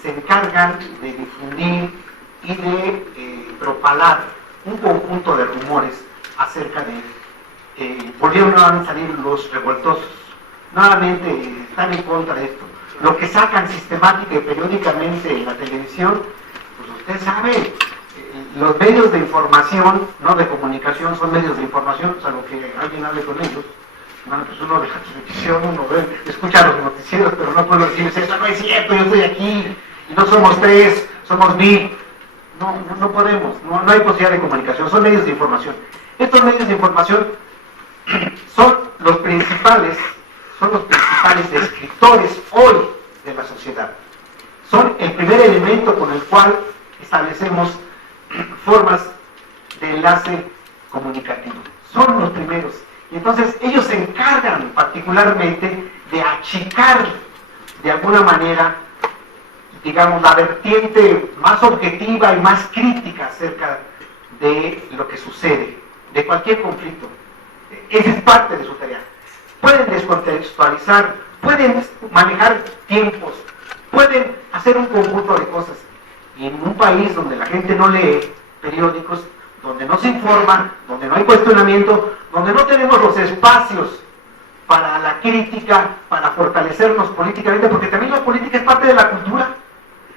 se encargan de difundir y de propalar un conjunto de rumores acerca de volvieron nuevamente a salir los revoltosos. Nuevamente están en contra de esto. Lo que sacan sistemática y periódicamente en la televisión, pues usted sabe, los medios de información, no de comunicación, son medios de información, salvo que alguien hable con ellos. Bueno, pues uno de la televisión, uno escucha los noticieros, pero no puedo decirles, eso no es cierto, yo estoy aquí, y no somos 3, somos 1000. No podemos, no hay posibilidad de comunicación, son medios de información. Estos medios de información son los principales descriptores hoy de la sociedad. Son el primer elemento con el cual establecemos formas de enlace comunicativo. Son los primeros. Y entonces ellos se encargan particularmente de achicar de alguna manera, digamos, la vertiente más objetiva y más crítica acerca de lo que sucede, de cualquier conflicto. Esa es parte de su tarea. Pueden descontextualizar, pueden manejar tiempos, pueden hacer un conjunto de cosas. Y en un país donde la gente no lee periódicos, donde no se informa, donde no hay cuestionamiento, donde no tenemos los espacios para la crítica, para fortalecernos políticamente, porque también la política es parte de la cultura,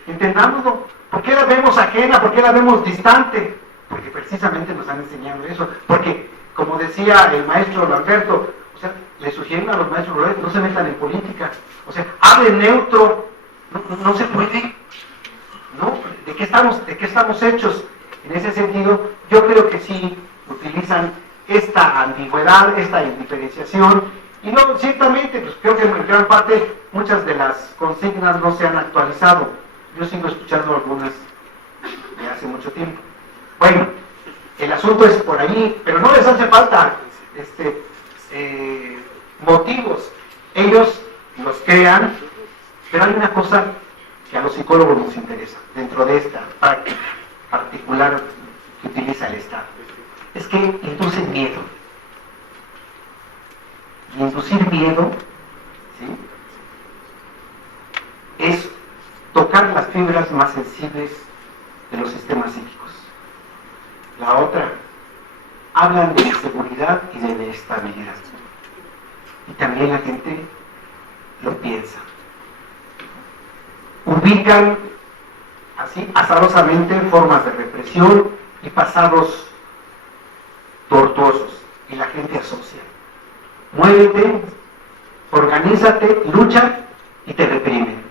entendámoslo. ¿Por qué la vemos ajena? ¿Por qué la vemos distante? Porque precisamente nos han enseñado eso. Porque, como decía el maestro Lamberto, o sea, le sugieren a los maestros rurales, no se metan en política. O sea, hablen neutro, no se puede. ¿No? ¿De qué estamos hechos? En ese sentido, yo creo que sí utilizan esta ambigüedad, esta indiferenciación, y no, ciertamente, pues creo que en gran parte muchas de las consignas no se han actualizado. Yo sigo escuchando algunas de hace mucho tiempo. Bueno, el asunto es por ahí, pero no les hace falta motivos. Ellos los crean, pero hay una cosa que a los psicólogos nos interesa, dentro de esta práctica particular que utiliza el Estado. Es que inducen miedo. Y inducir miedo, ¿sí?, es tocar las fibras más sensibles de los sistemas psíquicos. La otra, hablan de inseguridad y de inestabilidad. Y también la gente lo piensa. Ubican así azarosamente formas de represión y pasados tortuosos, y la gente asocia. Muévete, organízate, lucha y te reprimen.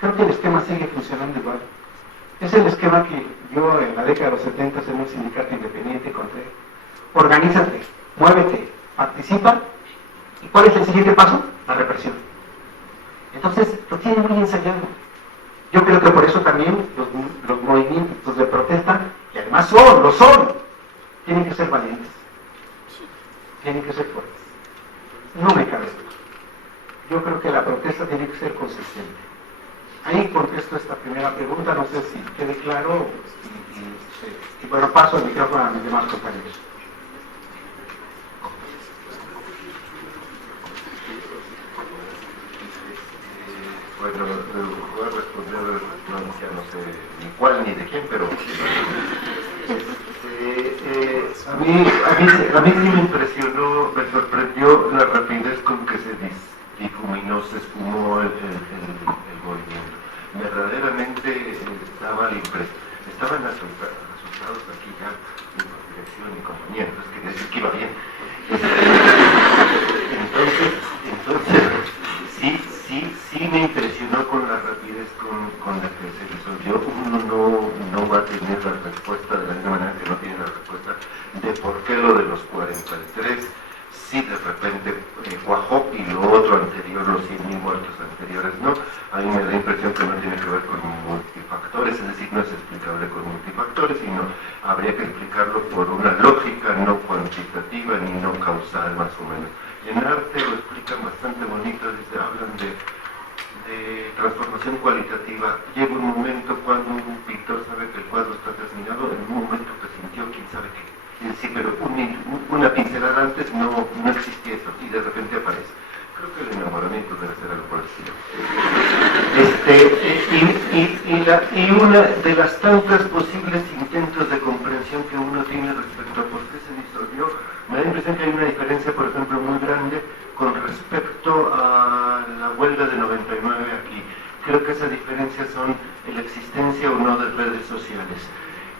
creo que el esquema sigue funcionando igual. Es el esquema que yo en la década de los 70 en un sindicato independiente encontré. Organízate, muévete, participa. ¿Y cuál es el siguiente paso? La represión. Entonces, lo tienen muy ensayado. Yo creo que por eso también los movimientos de protesta, que además lo son, tienen que ser valientes. Tienen que ser fuertes. No me cabe duda. Yo creo que la protesta tiene que ser consistente. Ahí contesto esta primera pregunta, no sé si quede claro, y bueno, paso el micrófono a mis demás compañeros. Bueno, voy a responder, ya no sé ni cuál ni de quién, pero a mí sí me impresionó, me sorprendió la rapidez con que se difuminó, se esfumó el movimiento. Verdaderamente estaban asustados aquí ya, en la dirección y compañía, entonces quería decir que iba bien. Entonces, sí me impresionó con la rapidez con la que se resolvió. Uno no va a tener la respuesta de la misma manera que no tiene la respuesta de por qué lo de los 43 sí de repente cuajó y lo otro anterior, los 100.000 muertos anteriores, no. A mí me da la impresión que no tiene que ver con multifactores, es decir, no es explicable con multifactores, sino habría que explicarlo por una lógica no cuantitativa ni no causal, más o menos. En arte lo explican bastante bonito, hablan de transformación cualitativa. Llega un momento cuando un pintor sabe que el cuadro está terminado, en un momento que sintió quién sabe qué. Sí, pero una pincelada antes no existía eso, y de repente aparece. Creo que el enamoramiento debe ser algo por el estilo. Y una de las tantas posibles intentos de comprensión que uno tiene respecto a por qué se disolvió, me da la impresión que hay una diferencia, por ejemplo, muy grande con respecto a la huelga de 99 aquí. Creo que esas diferencias son la existencia o no de redes sociales.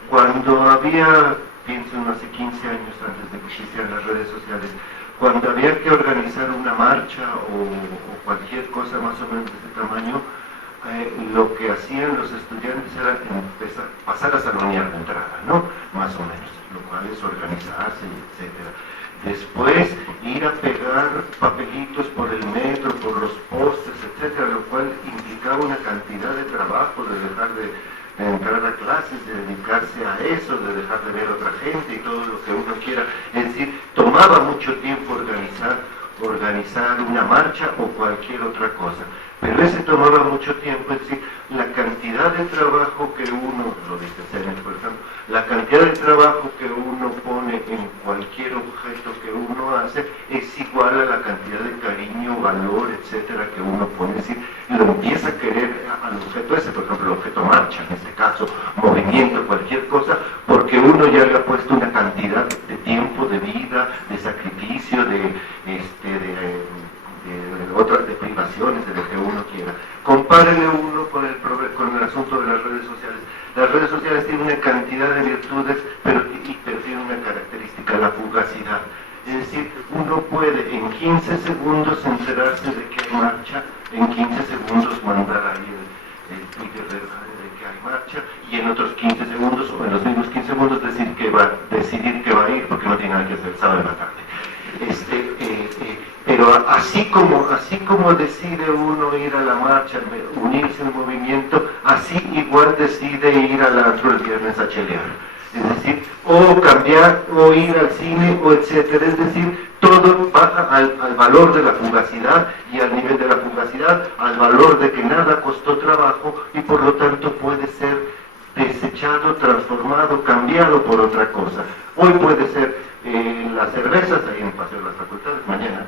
Cuando había, pienso en hace 15 años antes de que existieran las redes sociales, cuando había que organizar una marcha o cualquier cosa más o menos de ese tamaño, lo que hacían los estudiantes era pasar a salonear la entrada, ¿no? Más o menos, lo cual es organizarse, etc. Después ir a pegar papelitos por el metro, por los postes, etc., lo cual implicaba una cantidad de trabajo, de dejar de entrar a clases, de dedicarse a eso, de dejar de ver a otra gente y todo lo que uno quiera. Es decir, tomaba mucho tiempo organizar una marcha o cualquier otra cosa. Pero ese tomaba mucho tiempo, es decir, la cantidad de trabajo que uno, lo dice Senes, por ejemplo, la cantidad de trabajo que uno pone en cualquier objeto que uno hace es igual a la cantidad de cariño, valor, etcétera, que uno pone. Es decir, lo empieza a querer al objeto ese, por ejemplo, el objeto marcha, en este caso, movimiento, cualquier cosa, porque uno ya le ha puesto una cantidad de tiempo, de vida, de sacrificio, de privaciones, de lo que uno quiera. Compárele uno con el asunto de las redes sociales. Las redes sociales tienen una cantidad de virtudes, pero tienen una característica, la fugacidad. Es decir, uno puede en 15 segundos enterarse de que hay marcha, en 15 segundos mandar ahí el Twitter de que hay marcha, y en otros 15 segundos, o en los mismos 15 segundos, decidir que va a ir porque no tiene nada que hacer el sábado de la tarde. Pero así como decide uno ir a la marcha, unirse al movimiento, así igual decide ir al antro el viernes a chelear. Es decir, o cambiar, o ir al cine, o etcétera. Es decir, todo baja al valor de la fugacidad, y al nivel de la fugacidad, al valor de que nada costó trabajo, y por lo tanto puede ser desechado, transformado, cambiado por otra cosa. Hoy puede ser las cervezas, ahí en Paseo de las Facultades, mañana.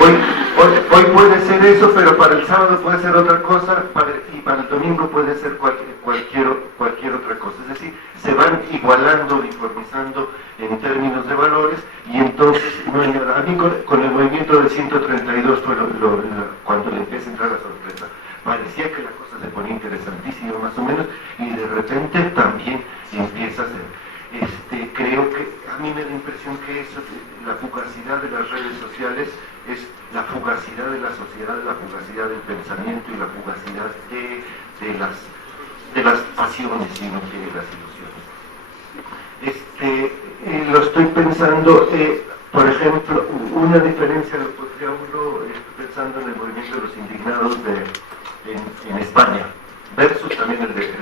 Hoy puede ser eso, pero para el sábado puede ser otra cosa, y para el domingo puede ser cualquier otra cosa. Es decir, se van igualando, uniformizando en términos de valores, y entonces no hay nada. A mí con el movimiento del 132 fue cuando le empieza a entrar la sorpresa. Parecía que la cosa se ponía interesantísima más o menos, y de repente también empieza a ser. Creo que a mí me da la impresión que eso, la fugacidad de las redes sociales es la fugacidad de la sociedad, la fugacidad del pensamiento y la fugacidad de las pasiones, si uno quiere, las ilusiones. Lo estoy pensando, por ejemplo, una diferencia, por ejemplo, estoy pensando en el movimiento de los indignados en España, versus también el de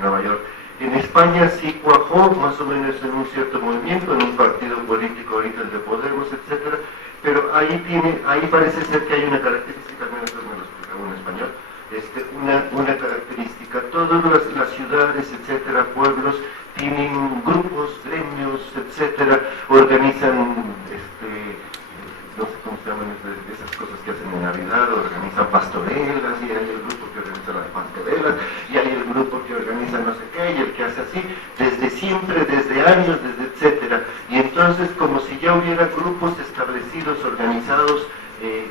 Nueva York. En España sí cuajó más o menos en un cierto movimiento, en un partido político ahorita el de Podemos, etcétera, pero ahí parece ser que hay una característica, al menos me lo explicaba en español, una característica, todas las ciudades, etcétera, pueblos, tienen grupos, gremios, etcétera, organizan, no sé cómo se llaman esas cosas que hacen en Navidad, organizan pastorelas, y hay el grupo que organiza las pastorelas, y hay el grupo que organiza no sé qué, y el que hace así, desde siempre, desde años, desde etcétera. Y entonces, como si ya hubiera grupos establecidos, organizados,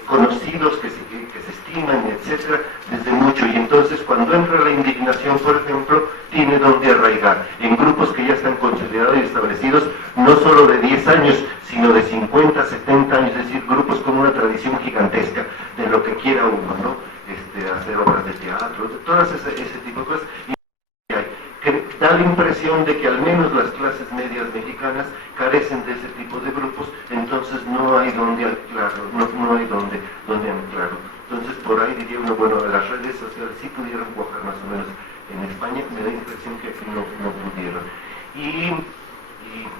conocidos, que se estiman, etcétera, desde mucho. Y entonces, cuando entra la indignación, por ejemplo, tiene donde arraigar, en grupos que ya están consolidados y establecidos, no solo de 10 años, sino de 50, 70 años, es decir, grupos con una tradición gigantesca de lo que quiera uno, ¿no? Hacer obras de teatro, todas ese tipo de cosas. Que da la impresión de que al menos las clases medias mexicanas carecen de ese tipo de grupos, entonces no hay donde anclarlo, no hay donde anclarlo. Entonces por ahí diría uno, bueno, las redes sociales sí pudieron cuajar más o menos en España, me da la impresión que aquí no pudieron. Y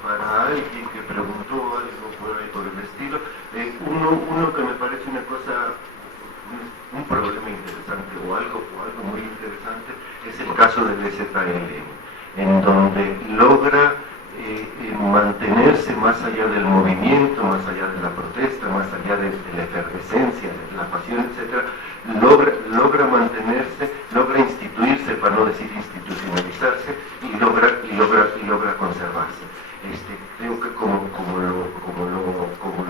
para alguien que preguntó algo por ahí por el estilo, uno que me parece una cosa, un problema interesante o algo muy interesante, es el caso del EZLN, en donde logra mantenerse más allá del movimiento, más allá de la protesta, más allá de la efervescencia, de la pasión, etcétera, logra mantenerse, logra instituirse, para no decir institucionalizarse, y logra conservarse. Creo que como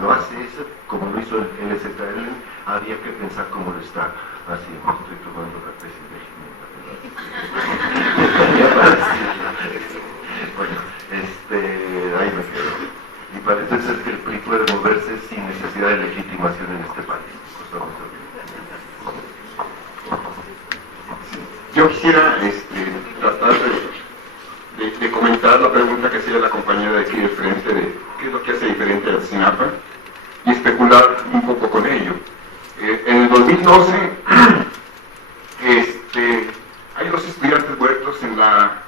lo hace eso, como lo hizo el EZLN, habría que pensar cómo lo está haciendo. Estoy tomando la tesis de bueno, ahí me quedo. Y parece ser que el PRI puede moverse sin necesidad de legitimación en este país. Yo quisiera tratar de comentar la pregunta que hacía la compañera de aquí de frente, de qué es lo que hace diferente a Sinapa, y especular un poco con ello. En el 2012 hay 2 estudiantes muertos en la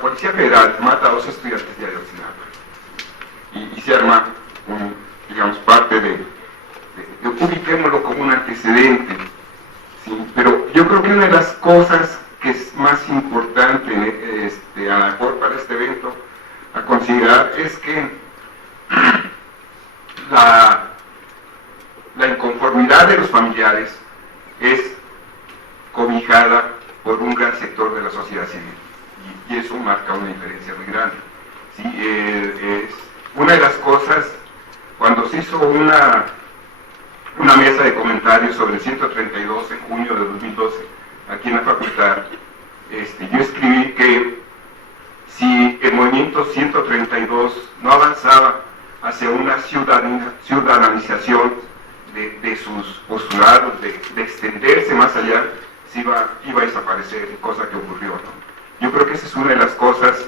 Policía Federal mata a 2 estudiantes de Ayotzinapa y se arma digamos, parte de ubiquémoslo como un antecedente, ¿sí? Pero yo creo que una de las cosas que es más importante a lo mejor para este evento a considerar es que la inconformidad de los familiares es cobijada por un gran sector de la sociedad civil, y eso marca una diferencia muy grande, ¿sí? Una de las cosas, cuando se hizo una mesa de comentarios sobre el 132 en junio de 2012 aquí en la facultad, yo escribí que si el movimiento 132 no avanzaba hacia una ciudadanización de sus postulados, de extenderse más allá, iba a desaparecer, cosa que ocurrió, ¿no? Yo creo que esa es una de las cosas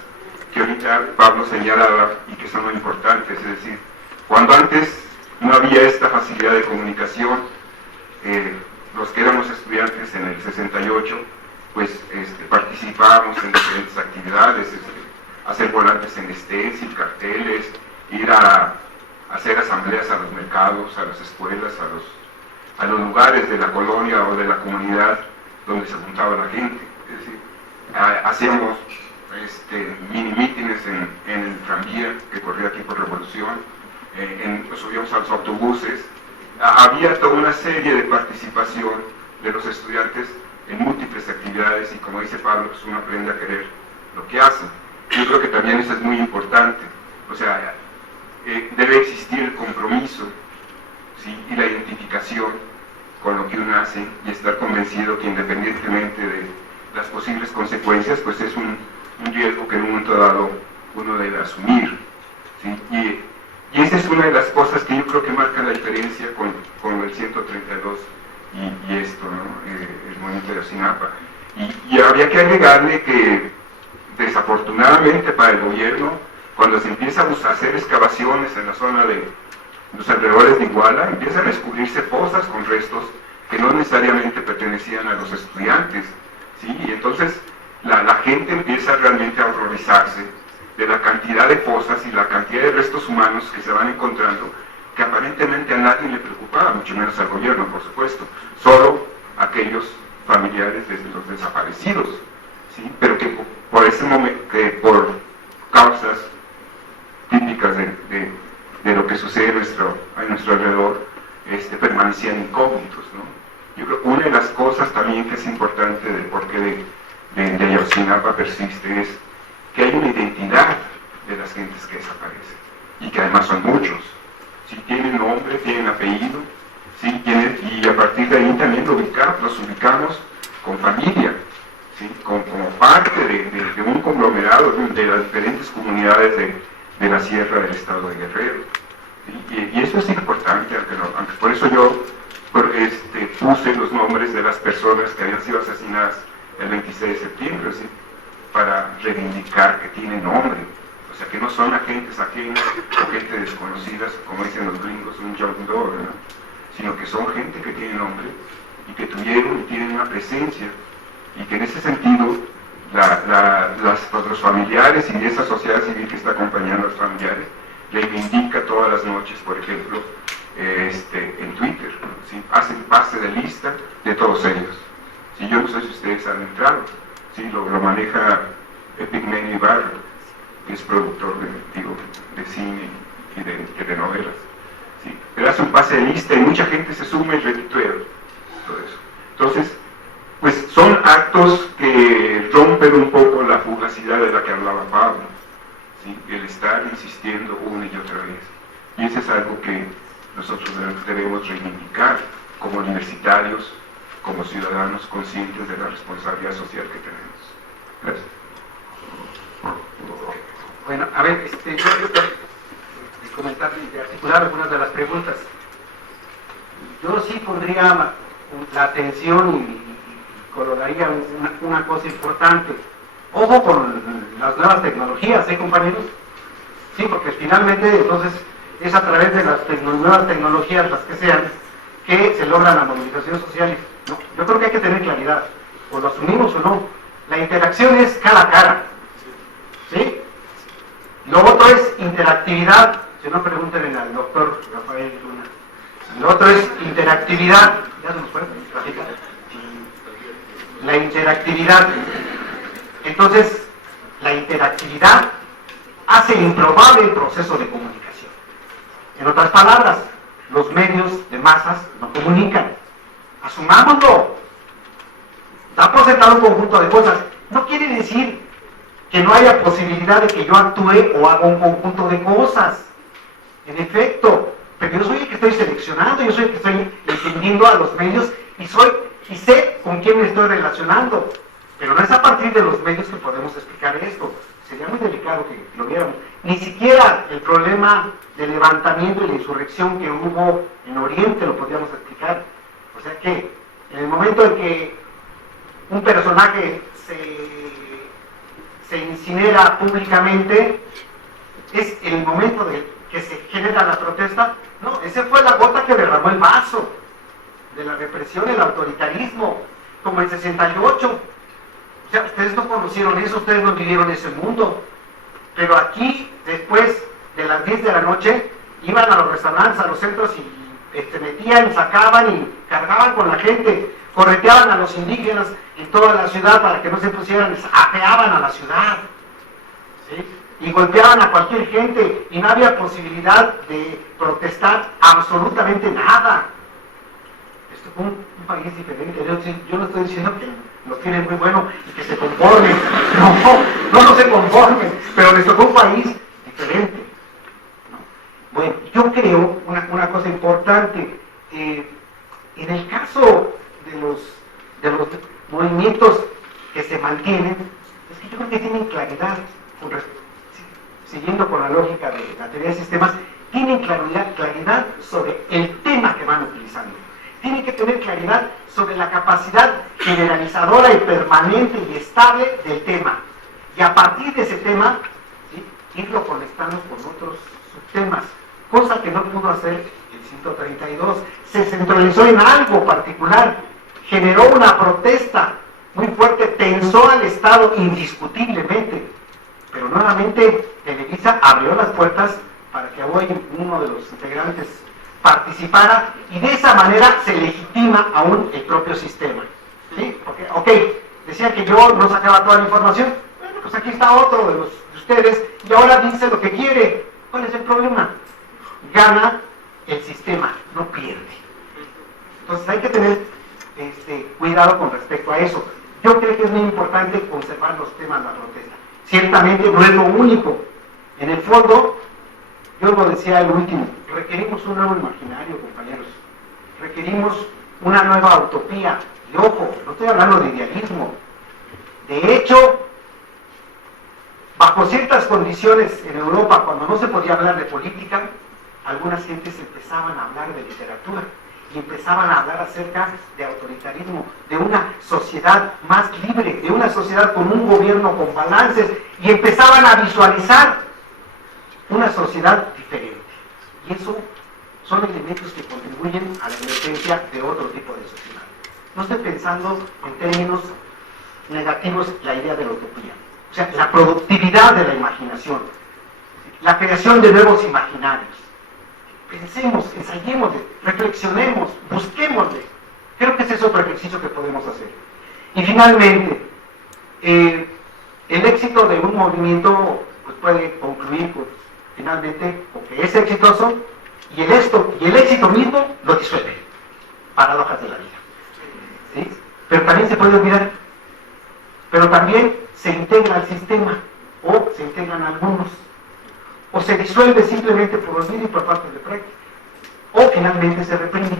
que ahorita Pablo señalaba y que son muy importantes, es decir, cuando antes no había esta facilidad de comunicación, los que éramos estudiantes en el 68, pues participábamos en diferentes actividades, hacer volantes en stencil, carteles, ir a hacer asambleas a los mercados, a las escuelas, a los lugares de la colonia o de la comunidad donde se juntaba la gente. Es decir, hacíamos mini mítines en el tranvía que corría aquí por Revolución, nos subíamos a los autobuses. Había toda una serie de participación de los estudiantes en múltiples actividades, y como dice Pablo, pues uno aprende a querer lo que hace. Yo creo que también eso es muy importante, o sea, debe existir el compromiso, ¿sí? Y la identificación con lo que uno hace, y estar convencido que independientemente de las posibles consecuencias, pues es un riesgo que en un momento dado uno debe asumir, ¿sí? Y esa es una de las cosas que yo creo que marca la diferencia con el de Ayotzinapa. Y habría que agregarle que, desafortunadamente para el gobierno, cuando se empieza a hacer excavaciones en la zona de los alrededores de Iguala, empiezan a descubrirse fosas con restos que no necesariamente pertenecían a los estudiantes, ¿sí? Y entonces la gente empieza realmente a horrorizarse de la cantidad de fosas y la cantidad de restos humanos que se van encontrando, que aparentemente a nadie le preocupaba, mucho menos al gobierno, por supuesto, solo aquellos familiares de los desaparecidos, ¿sí? Pero que por ese momento, que por causas típicas de lo que sucede a nuestro alrededor, permanecían incógnitos, ¿no? Yo creo que una de las cosas también que es importante del porqué de Ayotzinapa persiste es que hay una identidad de las gentes que desaparecen, y que además son muchos, ¿sí? Tienen nombre, tienen apellido, ¿sí? Y a partir de ahí también los ubicamos con familia, ¿sí? Como parte de un conglomerado de las diferentes comunidades de la sierra del estado de Guerrero, ¿sí? Y eso es importante, aunque por eso yo puse los nombres de las personas que habían sido asesinadas el 26 de septiembre, ¿sí? Para reivindicar que tienen nombre, o sea, que no son agentes ajenos o gente desconocidas, como dicen los gringos, un John Doe, ¿verdad? Sino que son gente que tiene nombre y que tuvieron y tienen una presencia, y que en ese sentido los familiares y esa sociedad civil que está acompañando a los familiares reivindica todas las noches, por ejemplo, en Twitter, ¿sí? Hacen pase de lista de todos ellos. ¿Sí? Yo no sé si ustedes han entrado, ¿sí? Lo maneja Epigmenio Ibarra, que es productor de cine y de novelas, ¿sí? Pero hace un pase de lista y mucha gente se suma y retuitea todo eso. Entonces, pues son actos que rompen un poco la fugacidad de la que hablaba Pablo, ¿sí? El estar insistiendo una y otra vez. Y eso es algo que nosotros debemos reivindicar como universitarios, como ciudadanos conscientes de la responsabilidad social que tenemos. Gracias. Bueno, a ver, yo quiero comentar y articular algunas de las preguntas. Yo sí pondría la atención y coloraría una cosa importante. Ojo con las nuevas tecnologías, compañeros. Sí, porque finalmente entonces es a través de las nuevas tecnologías, las que sean, que se logra la movilización social. No, yo creo que hay que tener claridad, o lo asumimos o no. La interacción es cara a cara, ¿sí? Lo otro es interactividad, si no pregúntenle al doctor Rafael Luna. Lo otro es interactividad, ya se nos puede platicar. La interactividad. Entonces, la interactividad hace improbable el proceso de comunicación. En otras palabras, los medios de masas no comunican. Asumámoslo. Da por sentado un conjunto de cosas. No quiere decir que no haya posibilidad de que yo actúe o haga un conjunto de cosas. En efecto, pero yo soy el que estoy seleccionando, yo soy el que estoy entendiendo a los medios y sé con quién me estoy relacionando. Pero no es a partir de los medios que podemos explicar esto. Sería muy delicado que lo viéramos. Ni siquiera el problema del levantamiento y la insurrección que hubo en Oriente lo podríamos explicar. O sea que en el momento en que un personaje se incinera públicamente, es el momento de que se genera la protesta. No, esa fue la gota que derramó el vaso de la represión, el autoritarismo, como el 68. O sea, ustedes no conocieron eso, ustedes no vivieron ese mundo. Pero aquí, después de las 10 de la noche, iban a los restaurantes, a los centros y metían, sacaban y cargaban con la gente, correteaban a los indígenas en toda la ciudad para que no se pusieran, apeaban a la ciudad, ¿sí? Y golpeaban a cualquier gente y no había posibilidad de protestar absolutamente nada. Esto fue un país diferente. Yo no estoy diciendo que lo tienen muy bueno y que se conformen, no se conformen, pero les tocó un país diferente, ¿no? Bueno, yo creo una cosa importante, en el caso de los movimientos que se mantienen, es que yo creo que tienen claridad, siguiendo con la lógica de la teoría de sistemas, tienen claridad sobre el tema que van utilizando. tienen que tener claridad sobre la capacidad generalizadora y permanente y estable del tema. Y a partir de ese tema, ¿sí?, irlo conectando con otros subtemas, cosa que no pudo hacer el 132. Se centralizó en algo particular, generó una protesta muy fuerte, tensó al Estado indiscutiblemente, pero nuevamente Televisa abrió las puertas para que hoy uno de los integrantes participara, y de esa manera se legitima aún el propio sistema. ¿Sí? Porque, ok, decía que yo no sacaba toda la información, bueno, pues aquí está otro de ustedes, y ahora dice lo que quiere. ¿Cuál es el problema? Gana el sistema, no pierde. Entonces hay que tener cuidado con respecto a eso. Yo creo que es muy importante conservar los temas de la protesta. Ciertamente no es lo único. En el fondo, yo lo decía el último, requerimos un nuevo imaginario, compañeros. Requerimos una nueva utopía. Y ojo, no estoy hablando de idealismo. De hecho, bajo ciertas condiciones en Europa, cuando no se podía hablar de política, algunas gentes empezaban a hablar de literatura y empezaban a hablar acerca de autoritarismo, de una sociedad más libre, de una sociedad con un gobierno con balances, y empezaban a visualizar una sociedad diferente. Y eso son elementos que contribuyen a la emergencia de otro tipo de sociedad. No estoy pensando en términos negativos la idea de la utopía. O sea, la productividad de la imaginación, la creación de nuevos imaginarios. Pensemos, ensayémosle, reflexionemos, busquémosle. Creo que ese es otro ejercicio que podemos hacer. Y finalmente, el éxito de un movimiento pues, puede concluir finalmente con que es exitoso, y el éxito mismo lo disuelve. Paradojas de la vida. ¿Sí? Pero también se puede olvidar. Pero también se integra al sistema, o se integran algunos, o se disuelve simplemente por olvido y por falta de práctica, o finalmente se reprime.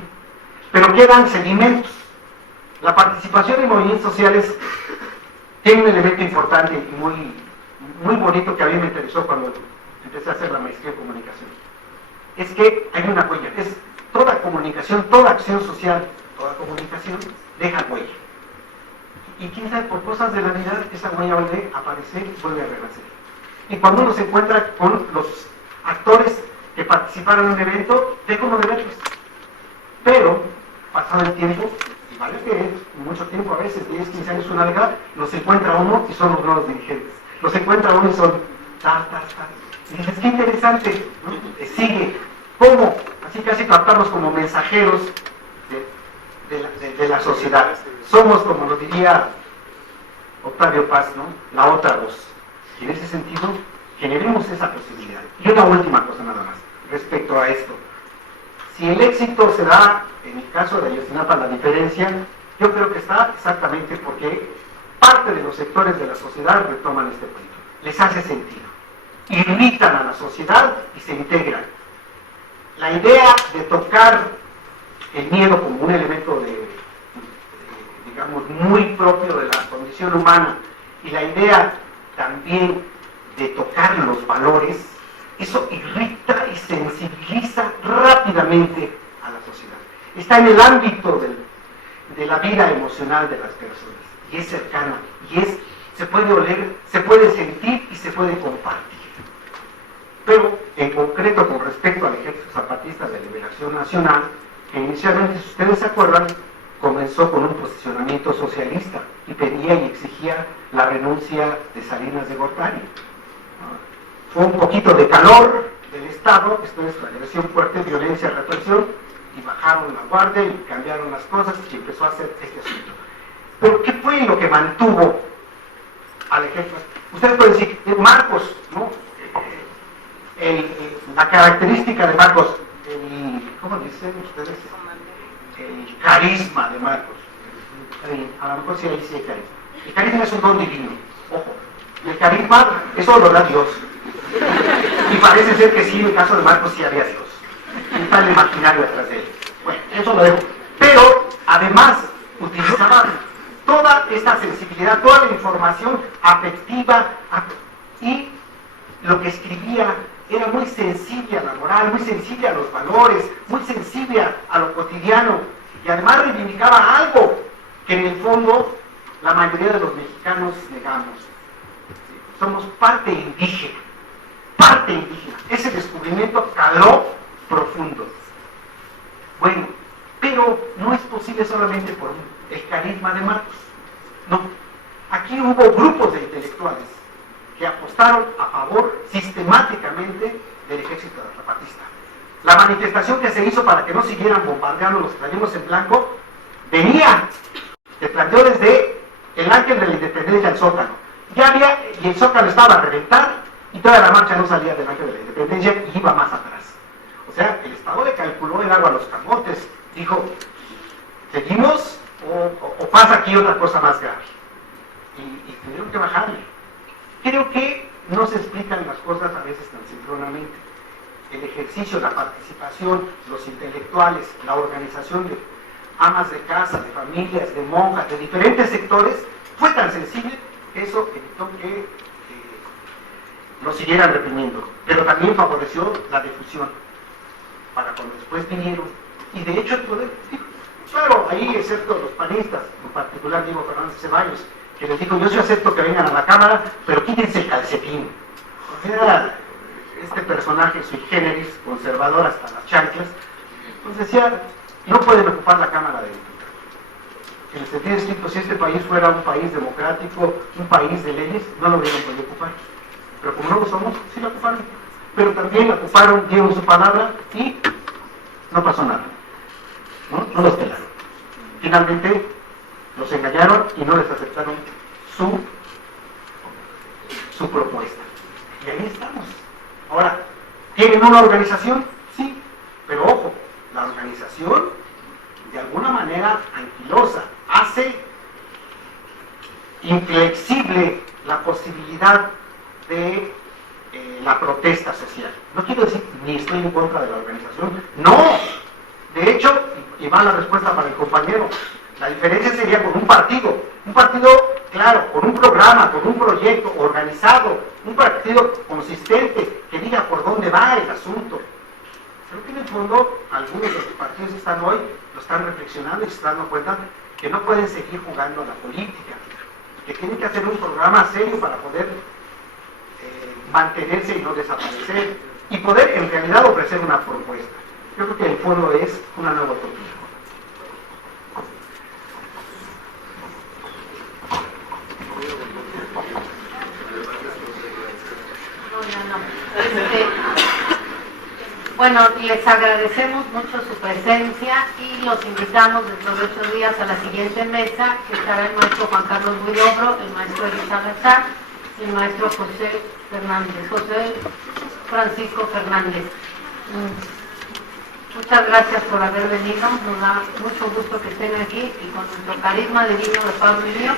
Pero quedan sedimentos. La participación en movimientos sociales tiene un elemento importante y muy bonito que a mí me interesó cuando empecé a hacer la maestría en comunicación. Es que hay una huella. Es toda comunicación, toda acción social, toda comunicación deja huella. Y quién sabe, por cosas de la vida, esa huella vuelve a aparecer y vuelve a renacer. Y cuando uno se encuentra con los actores que participaron en un evento, deja uno de verlos. Pero, pasado el tiempo, y vale que es mucho tiempo, a veces 10, 15 años, una década, los encuentra uno y son los nuevos dirigentes. Los encuentra uno y son Y dices, qué interesante, ¿no? Sigue. ¿Cómo? Así casi captarlos como mensajeros de la sociedad. Somos, como lo diría Octavio Paz, ¿no?, la otra voz. Y en ese sentido, generemos esa posibilidad. Y una última cosa nada más, respecto a esto. Si el éxito se da, en el caso de Ayotzinapa, la diferencia, yo creo que está exactamente porque parte de los sectores de la sociedad retoman este punto. Les hace sentido. Invitan a la sociedad y se integran. La idea de tocar el miedo como un elemento digamos, muy propio de la condición humana, y la idea también de tocar los valores, eso irrita y sensibiliza rápidamente a la sociedad. Está en el ámbito de la vida emocional de las personas, y es cercana, y se puede oler, se puede sentir y se puede compartir. Pero, en concreto, con respecto al Ejército Zapatista de Liberación Nacional, que inicialmente, si ustedes se acuerdan, comenzó con un posicionamiento socialista y pedía y exigía la renuncia de Salinas de Gortari. Fue un poquito de calor del Estado, esto es agresión fuerte, violencia, represión, y bajaron la guardia y cambiaron las cosas y empezó a hacer este asunto. Pero ¿qué fue lo que mantuvo al ejército? Ustedes pueden decir, Marcos, ¿no? La característica de Marcos, ¿cómo dicen ustedes? El carisma de Marcos. A lo mejor sí ahí sí hay carisma. El carisma es un don divino, ojo. El carisma, eso lo da Dios. Y parece ser que sí, en el caso de Marcos sí había Dios. Está el imaginario detrás de él. Bueno, eso lo dejo. Pero, además, utilizaba toda esta sensibilidad, toda la información afectiva, y lo que escribía era muy sensible a la moral, muy sensible a los valores, muy sensible a lo cotidiano. y además reivindicaba algo que en el fondo la mayoría de los mexicanos negamos. Somos parte indígena, parte indígena. Ese descubrimiento caló profundo. Bueno, pero no es posible solamente por el carisma de Marcos. No, aquí hubo grupos de intelectuales que apostaron a favor sistemáticamente del ejército zapatista. La manifestación que se hizo para que no siguieran bombardeando los que salimos en blanco venía, se planteó desde el Ángel de la Independencia al Zócalo. Ya había, y el Zócalo estaba a reventar, y toda la marcha no salía del Ángel de la Independencia y iba más atrás. O sea, el Estado le calculó el agua a los camotes, dijo, ¿seguimos o pasa aquí otra cosa más grave? Y tuvieron que bajarle. Creo que no se explican las cosas a veces tan sincronamente. El ejercicio, la participación, los intelectuales, la organización de amas de casa, de familias, de monjas, de diferentes sectores, fue tan sensible que eso evitó que lo siguieran reprimiendo. Pero también favoreció la difusión para cuando después vinieron. Y de hecho el poder, claro, ahí excepto los panistas, en particular Diego Fernández Ceballos, que les dijo, yo sí acepto que vengan a la Cámara, pero quítense el calcetín. O sea, este personaje sui generis, conservador hasta las chanclas, pues decía, no pueden ocupar la Cámara de Diputados. En el sentido estricto, si este país fuera un país democrático, un país de leyes, no lo hubieran podido ocupar. Pero como no lo somos, sí lo ocuparon. Pero también la ocuparon, dieron su palabra y no pasó nada. No los pelaron. Finalmente los engañaron y no les aceptaron su propuesta. Y ahí estamos. Ahora, ¿tienen una organización? Sí, pero ojo, la organización de alguna manera anquilosa hace inflexible la posibilidad de la protesta social. No quiero decir ni estoy en contra de la organización, no. De hecho, y va la respuesta para el compañero, la diferencia sería con un partido, claro, con un programa, con un proyecto organizado, un partido consistente que diga por dónde va el asunto. Creo que en el fondo algunos de los partidos que están hoy lo están reflexionando y se están dando cuenta que no pueden seguir jugando a la política, que tienen que hacer un programa serio para poder mantenerse y no desaparecer y poder en realidad ofrecer una propuesta. Yo creo que el fondo es una nueva utopía. Bueno, les agradecemos mucho su presencia y los invitamos dentro de 8 días a la siguiente mesa, que estará el maestro Juan Carlos Huidobro, el maestro Elis Salazar y el maestro José Francisco Fernández. Muchas gracias por haber venido, nos da mucho gusto que estén aquí y con nuestro carisma divino de Pablo y mío.